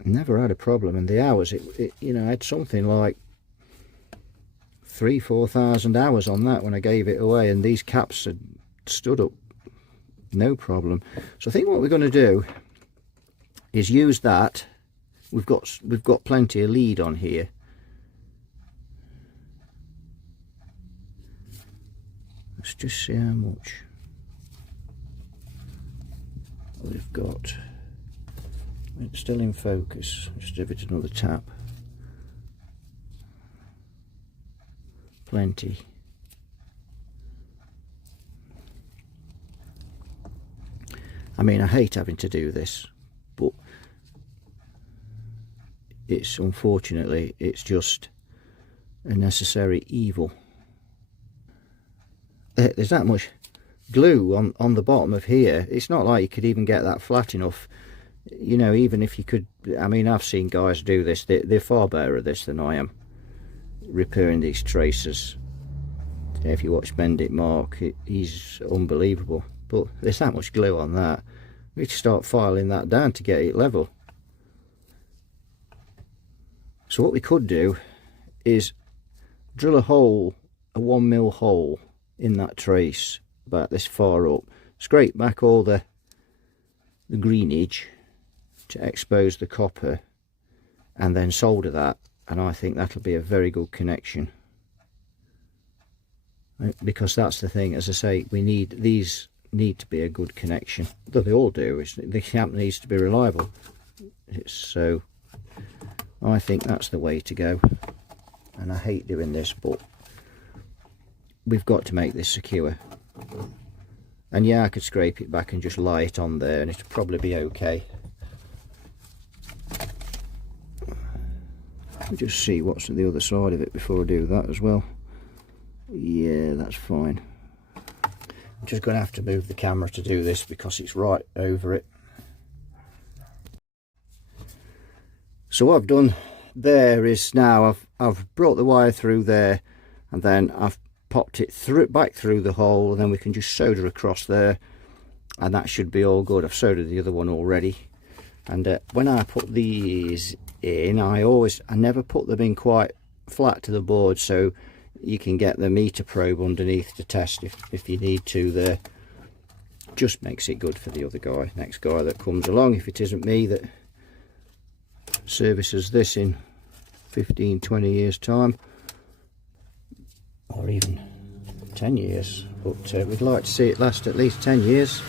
never had a problem. And the hours, it you know, I had something like 3,000–4,000 hours on that when I gave it away, and these caps had stood up no problem. So I think what we're going to do is use that. We've got plenty of lead on here. Let's just see how much we've got. It's still in focus. Just give it another tap. Plenty. I mean, I hate having to do this, but it's unfortunately, it's just a necessary evil. There's that much glue on the bottom of here. It's not like you could even get that flat enough. You know, even if you could, I mean, I've seen guys do this. They're far better at this than I am, repairing these tracers. If you watch Bendit Mark, he's unbelievable. But there's that much glue on that. We need to start filing that down to get it level. So what we could do is drill a hole, a 1mm hole in that trace about this far up, scrape back all the greenage to expose the copper, and then solder that, and I think that'll be a very good connection. Because that's the thing, as I say, these need to be a good connection. Though they all do, the camp needs to be reliable. So I think that's the way to go. And I hate doing this, but we've got to make this secure. And yeah, I could scrape it back and just lie it on there and it'll probably be okay. I'll just see what's on the other side of it before I do that as well. Yeah, that's fine. I'm just going to have to move the camera to do this because it's right over it. So what I've done there is now I've brought the wire through there, and then I've popped it back through the hole, and then we can just solder across there, and that should be all good. I've soldered the other one already, and when I put these in, I never put them in quite flat to the board, so you can get the meter probe underneath to test if you need to there. Just makes it good for the other guy, next guy that comes along, if it isn't me that services this in 15-20 years time, or even 10 years, but we'd like to see it last at least 10 years.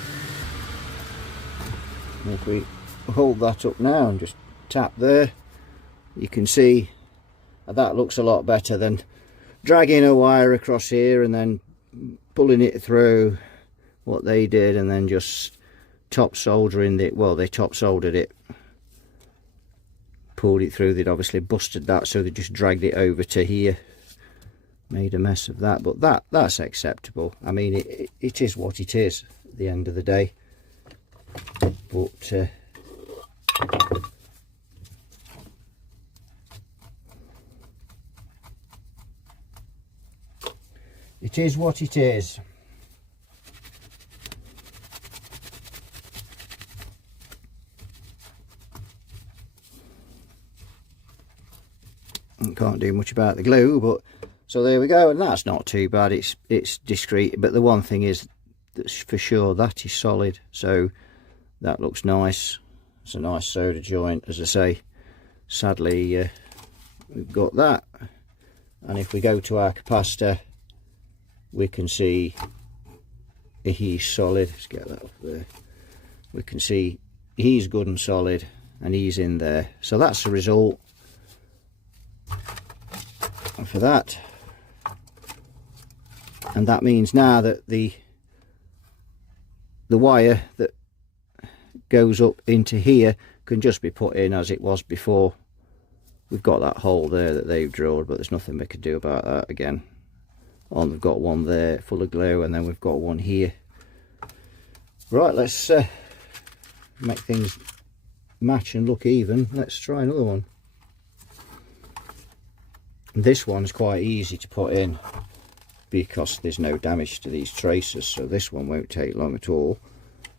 And if we hold that up now and just tap there, you can see that looks a lot better than dragging a wire across here and then pulling it through what they did and then just top soldering it. Well, they top soldered it, pulled it through, they'd obviously busted that, so they just dragged it over to here, made a mess of that. But that's acceptable. I mean, it is what it is at the end of the day. But it is what it is. Can't do much about the glue, but so there we go, and that's not too bad. It's discreet, but the one thing is that's for sure that is solid, so that looks nice. It's a nice solder joint, as I say. Sadly, we've got that, and if we go to our capacitor, we can see he's solid. Let's get that up there. We can see he's good and solid, and he's in there. So that's the result for that. And that means now that the wire that goes up into here can just be put in as it was before. We've got that hole there that they've drilled, but there's nothing we could do about that again. And we've got one there full of glue, and then we've got one here. Right, let's make things match and look even. Let's try another one. This one's quite easy to put in because there's no damage to these tracers, so this one won't take long at all.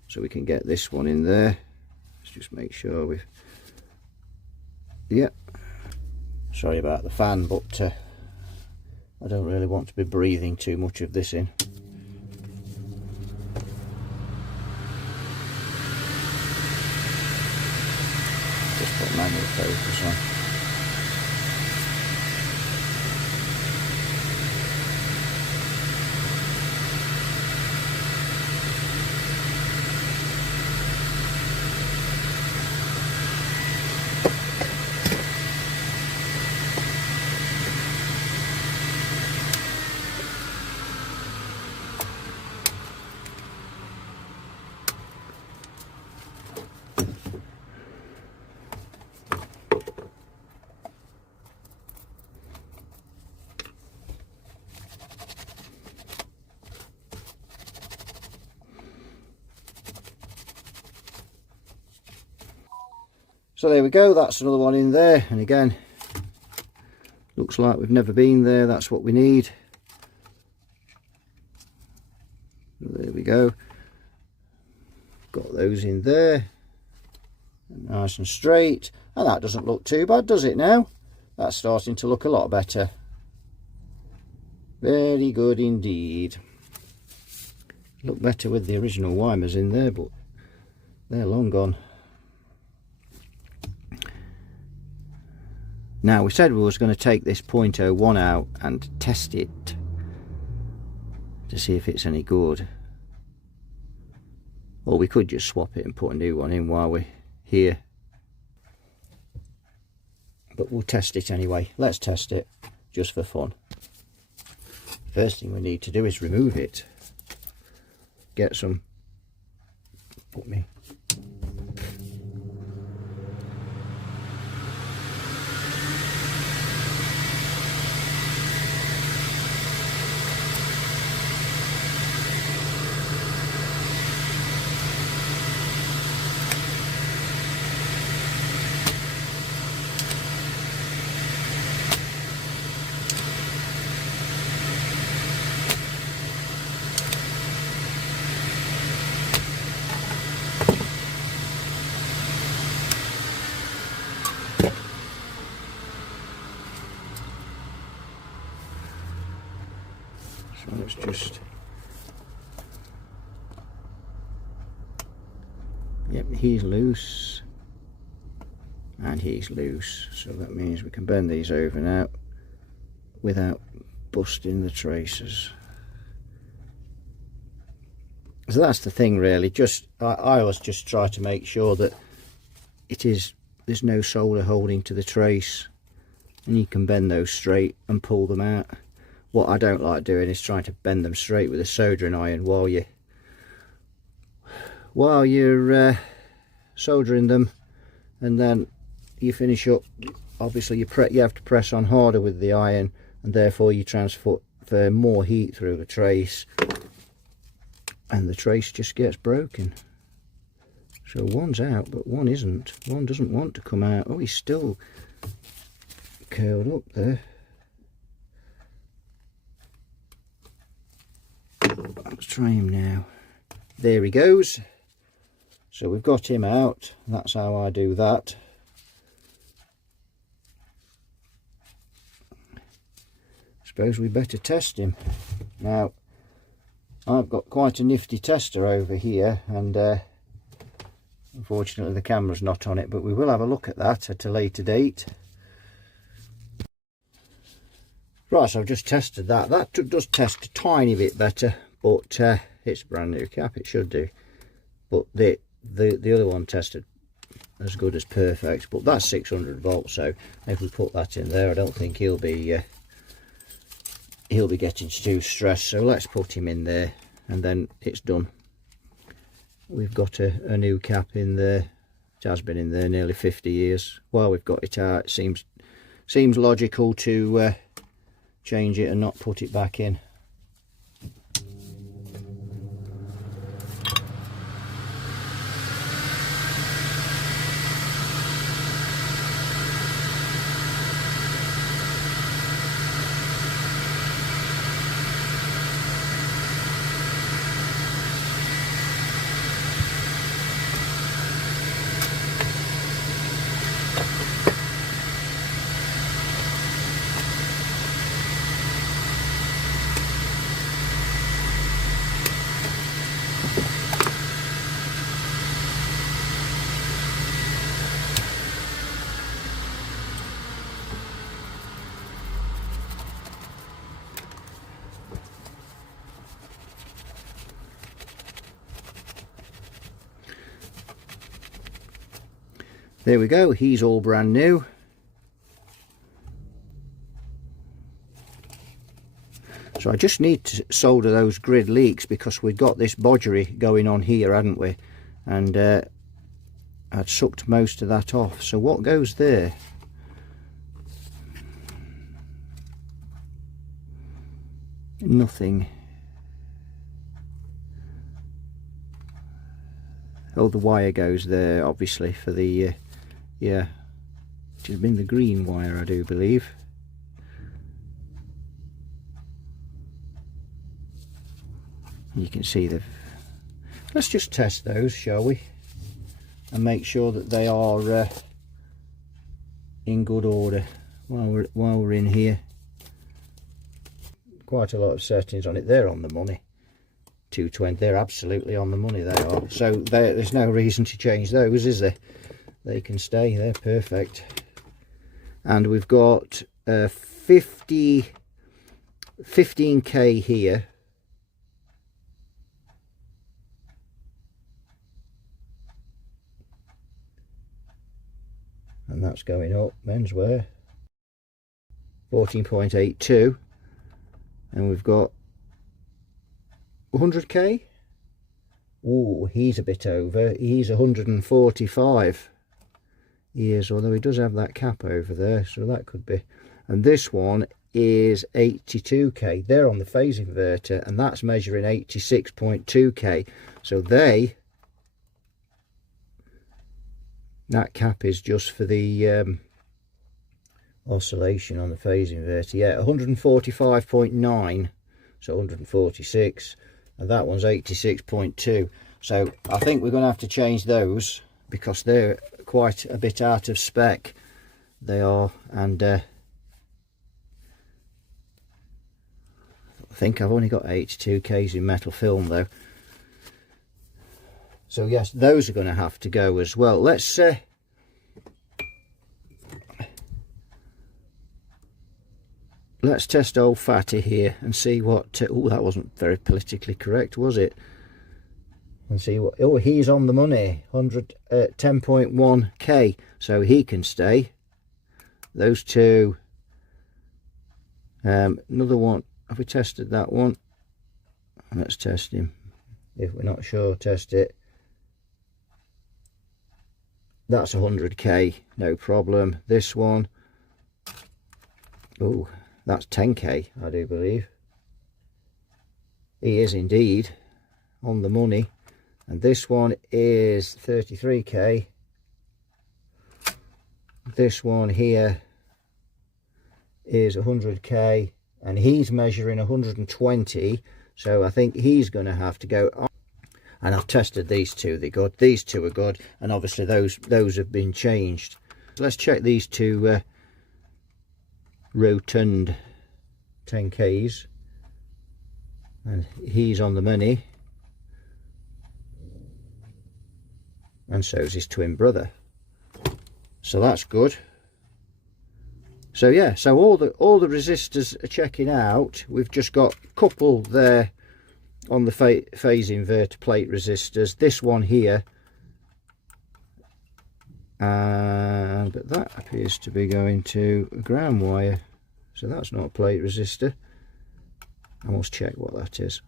So we can get this one in there. Let's just make sure we've... Yep. Sorry about the fan, but I don't really want to be breathing too much of this in. Just put manual focus on. So there we go, that's another one in there, and again, looks like we've never been there. That's what we need. There we go, got those in there, nice and straight, and that doesn't look too bad, does it now? That's starting to look a lot better. Very good indeed. Look better with the original wimers in there, but they're long gone. Now, we said we was going to take this 0.01 out and test it to see if it's any good. Or we could just swap it and put a new one in while we're here. But we'll test it anyway. Let's test it just for fun. First thing we need to do is remove it. Get some, put me. So let's just, yep, he's loose and he's loose, so that means we can bend these over now without busting the traces. So that's the thing really, just I always just try to make sure that there's no solder holding to the trace, and you can bend those straight and pull them out. What I don't like doing is trying to bend them straight with a soldering iron while you're soldering them, and then you finish up. Obviously you have to press on harder with the iron, and therefore you transfer more heat through the trace, and the trace just gets broken. So one's out, but one isn't. One doesn't want to come out. Oh, he's still curled up there. Let's try him now. There he goes. So we've got him out. That's how I do that. Suppose we better test him. Now, I've got quite a nifty tester over here, and unfortunately the camera's not on it, but we will have a look at that at a later date. Right, so I've just tested that. That does test a tiny bit better, but it's a brand new cap, it should do. But the other one tested as good as perfect, but that's 600 volts, so if we put that in there, I don't think he'll be getting too stressed. So let's put him in there, and then it's done. We've got a new cap in there. It has been in there nearly 50 years. While we've got it out, it seems logical to change it and not put it back in. There we go, he's all brand new. So I just need to solder those grid leaks, because we've got this bodgery going on here, hadn't we? And I'd sucked most of that off. So what goes there? Nothing. Oh, the wire goes there, obviously, for the Yeah, it has been the green wire, I do believe. You can see the. Let's just test those, shall we, and make sure that they are in good order while we're in here. Quite a lot of settings on it. They're on the money. 220. They're absolutely on the money. They are. So there's no reason to change those, is there? They can stay. They're perfect. And we've got 15k here. And that's going up. Menswear 14.82, and we've got 100k. Oh, he's a bit over. He's 145. He is, although he does have that cap over there, so that could be. And this one is 82k. They're on the phase inverter, and that's measuring 86.2k. So that cap is just for the oscillation on the phase inverter. Yeah, 145.9, so 146, and that one's 86.2. So I think we're going to have to change those because they're quite a bit out of spec. They are, and I think I've only got 82k's in metal film though. So yes, those are going to have to go as well. Let's test old Fatty here and see what. Oh, that wasn't very politically correct, was it? And see what. Oh, he's on the money. 10.1k, so he can stay. Those two. Another one. Have we tested that one? Let's test him. If we're not sure, test it. That's 100k, no problem. This one, oh, that's 10k, I do believe. He is indeed on the money. And this one is 33k. This one here is 100k, and he's measuring 120, so I think he's going to have to go on. And I've tested these two, they're good. These two are good, and obviously those have been changed. So let's check these two rotund 10Ks. And he's on the money. And so's his twin brother. So that's good. So yeah, so all the resistors are checking out. We've just got a couple there on the phase inverter plate resistors. This one here, but that appears to be going to a ground wire, so that's not a plate resistor. I must check what that is.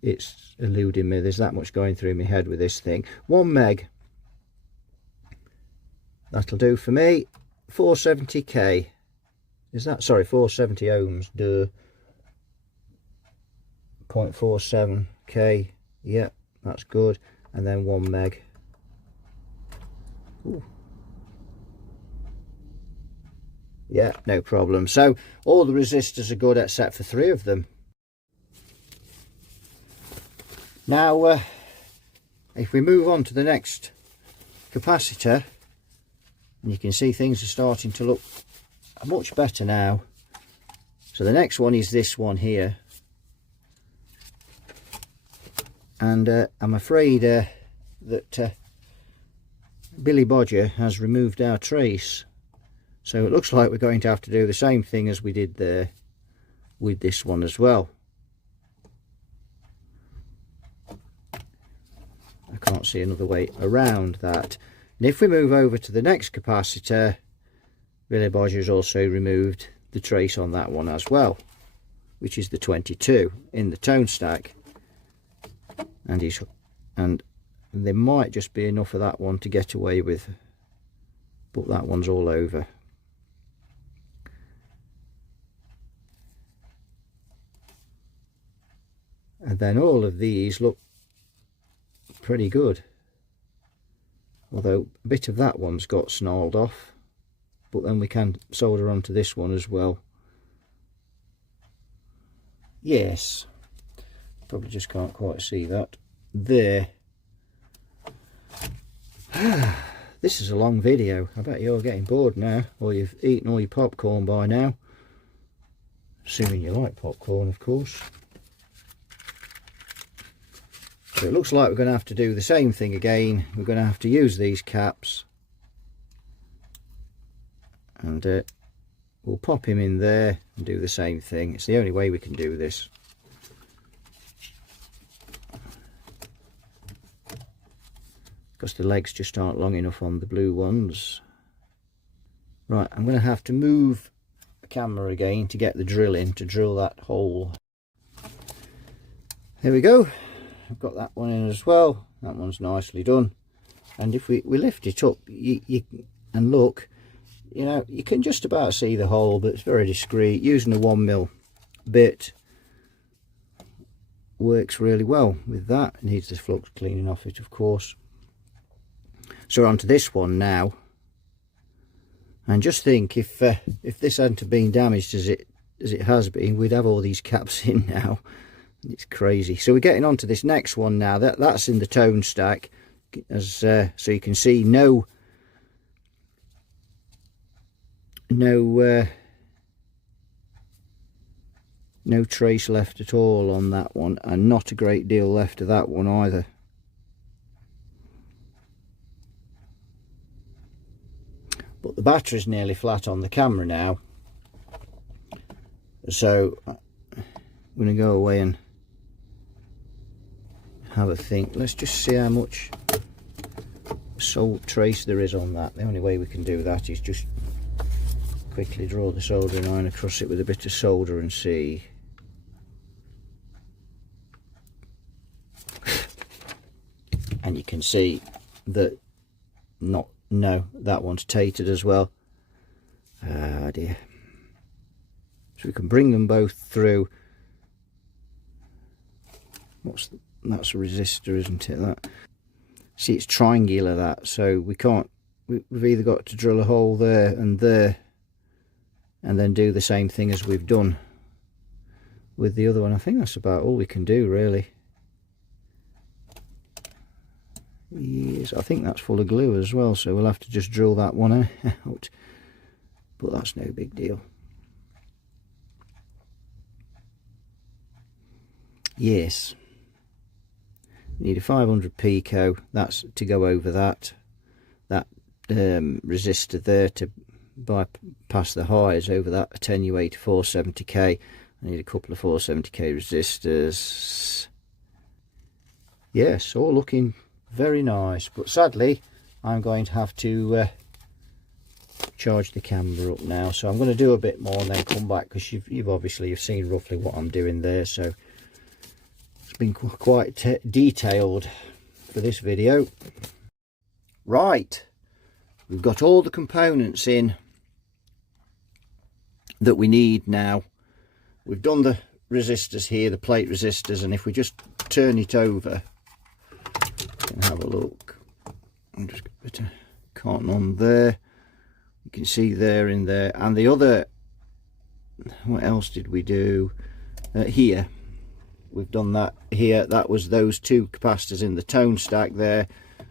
It's eluding me. There's that much going through my head with this thing. 1 meg, that'll do for me. 470k, is that, sorry, 470 ohms, duh. 0.47k, yeah, that's good. And then 1 meg. Ooh. Yeah, no problem. So all the resistors are good except for 3 of them. Now if we move on to the next capacitor, and you can see things are starting to look much better now. So the next one is this one here. And I'm afraid that Billy Bodger has removed our trace. So it looks like we're going to have to do the same thing as we did there with this one as well. I can't see another way around that. And if we move over to the next capacitor, Billy Bodger has also removed the trace on that one as well, which is the 22 in the tone stack. And there might just be enough of that one to get away with, but that one's all over. And then all of these look pretty good. although a bit of that one's got snarled off, but then we can solder onto this one as well. Yes, probably just can't quite see that there. This is a long video. I bet you're getting bored now, or you've eaten all your popcorn by now, assuming you like popcorn, of course. So it looks like we're going to have to do the same thing again. We're going to have to use these caps, and we'll pop him in there and do the same thing. It's the only way we can do this. Because the legs just aren't long enough on the blue ones. Right, I'm going to have to move the camera again to get the drill in, to drill that hole. There we go. I've got that one in as well. That one's nicely done. And if we lift it up and look, you know, you can just about see the hole, but it's very discreet. Using a 1mm bit works really well with that. It needs the flux cleaning off it, of course. So onto this one now, and just think, if this hadn't been damaged as it has been, we'd have all these caps in now. It's crazy. So we're getting onto this next one now. That's in the tone stack, as so you can see no trace left at all on that one, and not a great deal left of that one either. But the battery's nearly flat on the camera now, so I'm going to go away and have a think. Let's just see how much salt trace there is on that. The only way we can do that is just quickly draw the soldering line across it with a bit of solder and see. And you can see that no, that one's tatered as well. Ah dear. So we can bring them both through. That's a resistor, isn't it? That. See, it's triangular, that, so we can't. We've either got to drill a hole there, and then do the same thing as we've done with the other one. I think that's about all we can do, really. Yes, I think that's full of glue as well, so we'll have to just drill that one out, but that's no big deal. Yes, we need a 500 pico. That's to go over that resistor there, to bypass the highs over that attenuate 470k. I need a couple of 470k resistors. Yes, all looking very nice, but sadly I'm going to have to charge the camera up now, so I'm going to do a bit more and then come back, because you've obviously seen roughly what I'm doing there. So it's been quite detailed for this video. Right, we've got all the components in that we need now. We've done the resistors here, the plate resistors, and if we just turn it over and have a look, I'll just get a bit of cotton on there. You can see there in there, and the other, what else did we do here? We've done that here. That was those two capacitors in the tone stack there,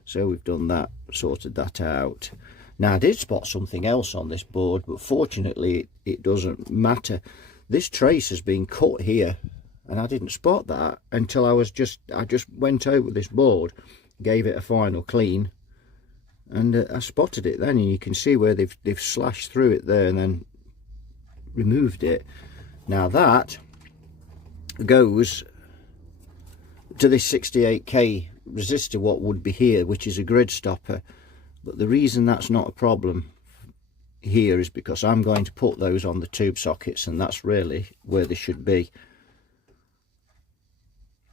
so we've done that, sorted that out. Now, I did spot something else on this board, but fortunately it doesn't matter. This trace has been cut here, and I didn't spot that until I just went over this board, gave it a final clean, and I spotted it then, and you can see where they've slashed through it there and then removed it. Now that goes to this 68k resistor, what would be here, which is a grid stopper. But the reason that's not a problem here is because I'm going to put those on the tube sockets, and that's really where they should be.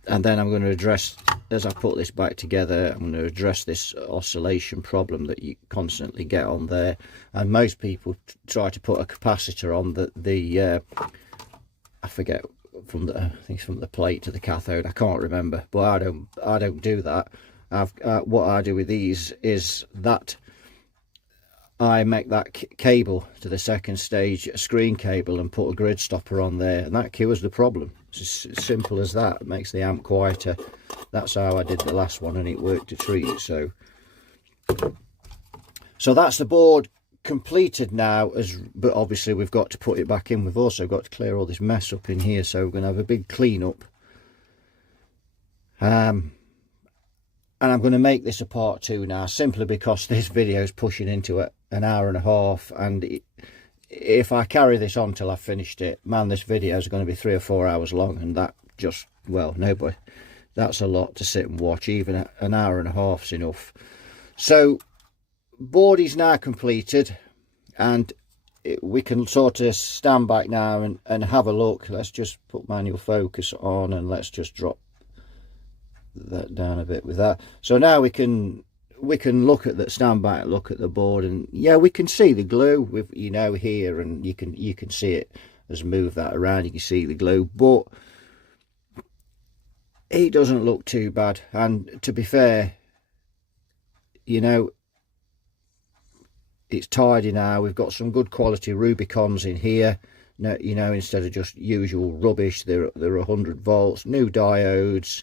And then I'm going to address, as I put this back together, I'm going to address this oscillation problem that you constantly get on there. And most people try to put a capacitor on the I forget, I think it's from the plate to the cathode, I can't remember, but I don't do that. what I do with these is that I make that cable to the second stage a screen cable and put a grid stopper on there, and that cures the problem. It's as simple as that. It makes the amp quieter. That's how I did the last one, and it worked a treat. So that's the board completed now, but obviously we've got to put it back in. We've also got to clear all this mess up in here, so we're going to have a big clean up. And I'm going to make this a part 2 now, simply because this video is pushing into an hour and a half, and if I carry this on till I've finished it, man, this video is going to be 3 or 4 hours long, and that just, well, nobody, that's a lot to sit and watch. Even an hour and a half's enough. So board is now completed, and we can sort of stand back now and have a look. Let's just put manual focus on, and let's just drop that down a bit with that. So now we can look at that, stand back, look at the board, and yeah, we can see the glue with, you know, here, and you can see it as move that around. You can see the glue, but it doesn't look too bad. And to be fair, you know, it's tidy now. We've got some good quality Rubicons in here. No, you know, instead of just usual rubbish, they're 100 volts, new diodes,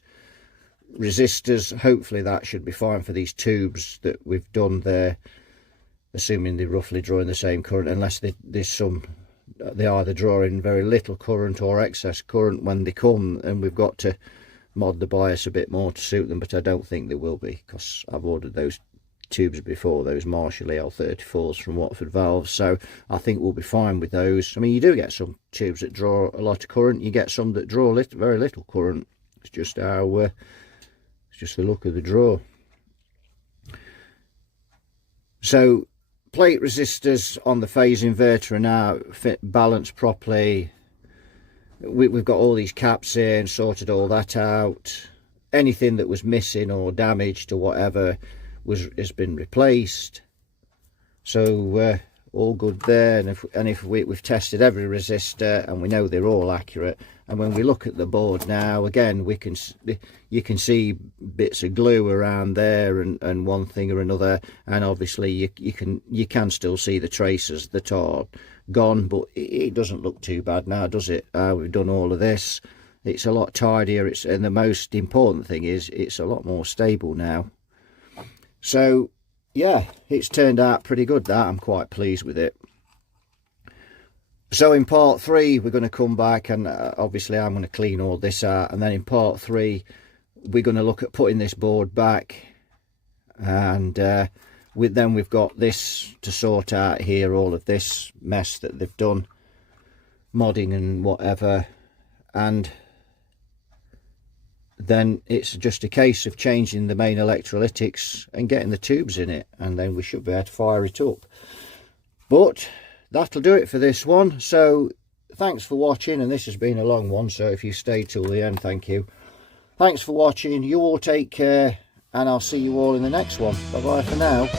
resistors. Hopefully that should be fine for these tubes that we've done there, assuming they're roughly drawing the same current, unless they either drawing very little current or excess current when they come, and we've got to mod the bias a bit more to suit them. But I don't think they will be, because I've ordered those tubes before, those Marshall EL34s from Watford Valves, so I think we'll be fine with those. I mean, you do get some tubes that draw a lot of current, you get some that draw very little current. It's just how it's just the look of the draw. So plate resistors on the phase inverter are now balanced properly. We've got all these caps in, sorted all that out. Anything that was missing or damaged or whatever has been replaced. So all good there. And if we've tested every resistor, and we know they're all accurate. And when we look at the board now, again, you can see bits of glue around there and one thing or another, and obviously you can still see the traces that are gone, but it doesn't look too bad now, does it? We've done all of this. It's a lot tidier. And the most important thing is it's a lot more stable now. So yeah, it's turned out pretty good, that. I'm quite pleased with it. So in part 3 we're going to come back, and obviously I'm going to clean all this out, and then in part 3 we're going to look at putting this board back, and then we've got this to sort out here, all of this mess that they've done, modding and whatever, and then it's just a case of changing the main electrolytics and getting the tubes in it, and then we should be able to fire it up. But that'll do it for this one. So thanks for watching, and this has been a long one, so if you stayed till the end, thank you. Thanks for watching. You all take care, and I'll see you all in the next one. Bye bye for now.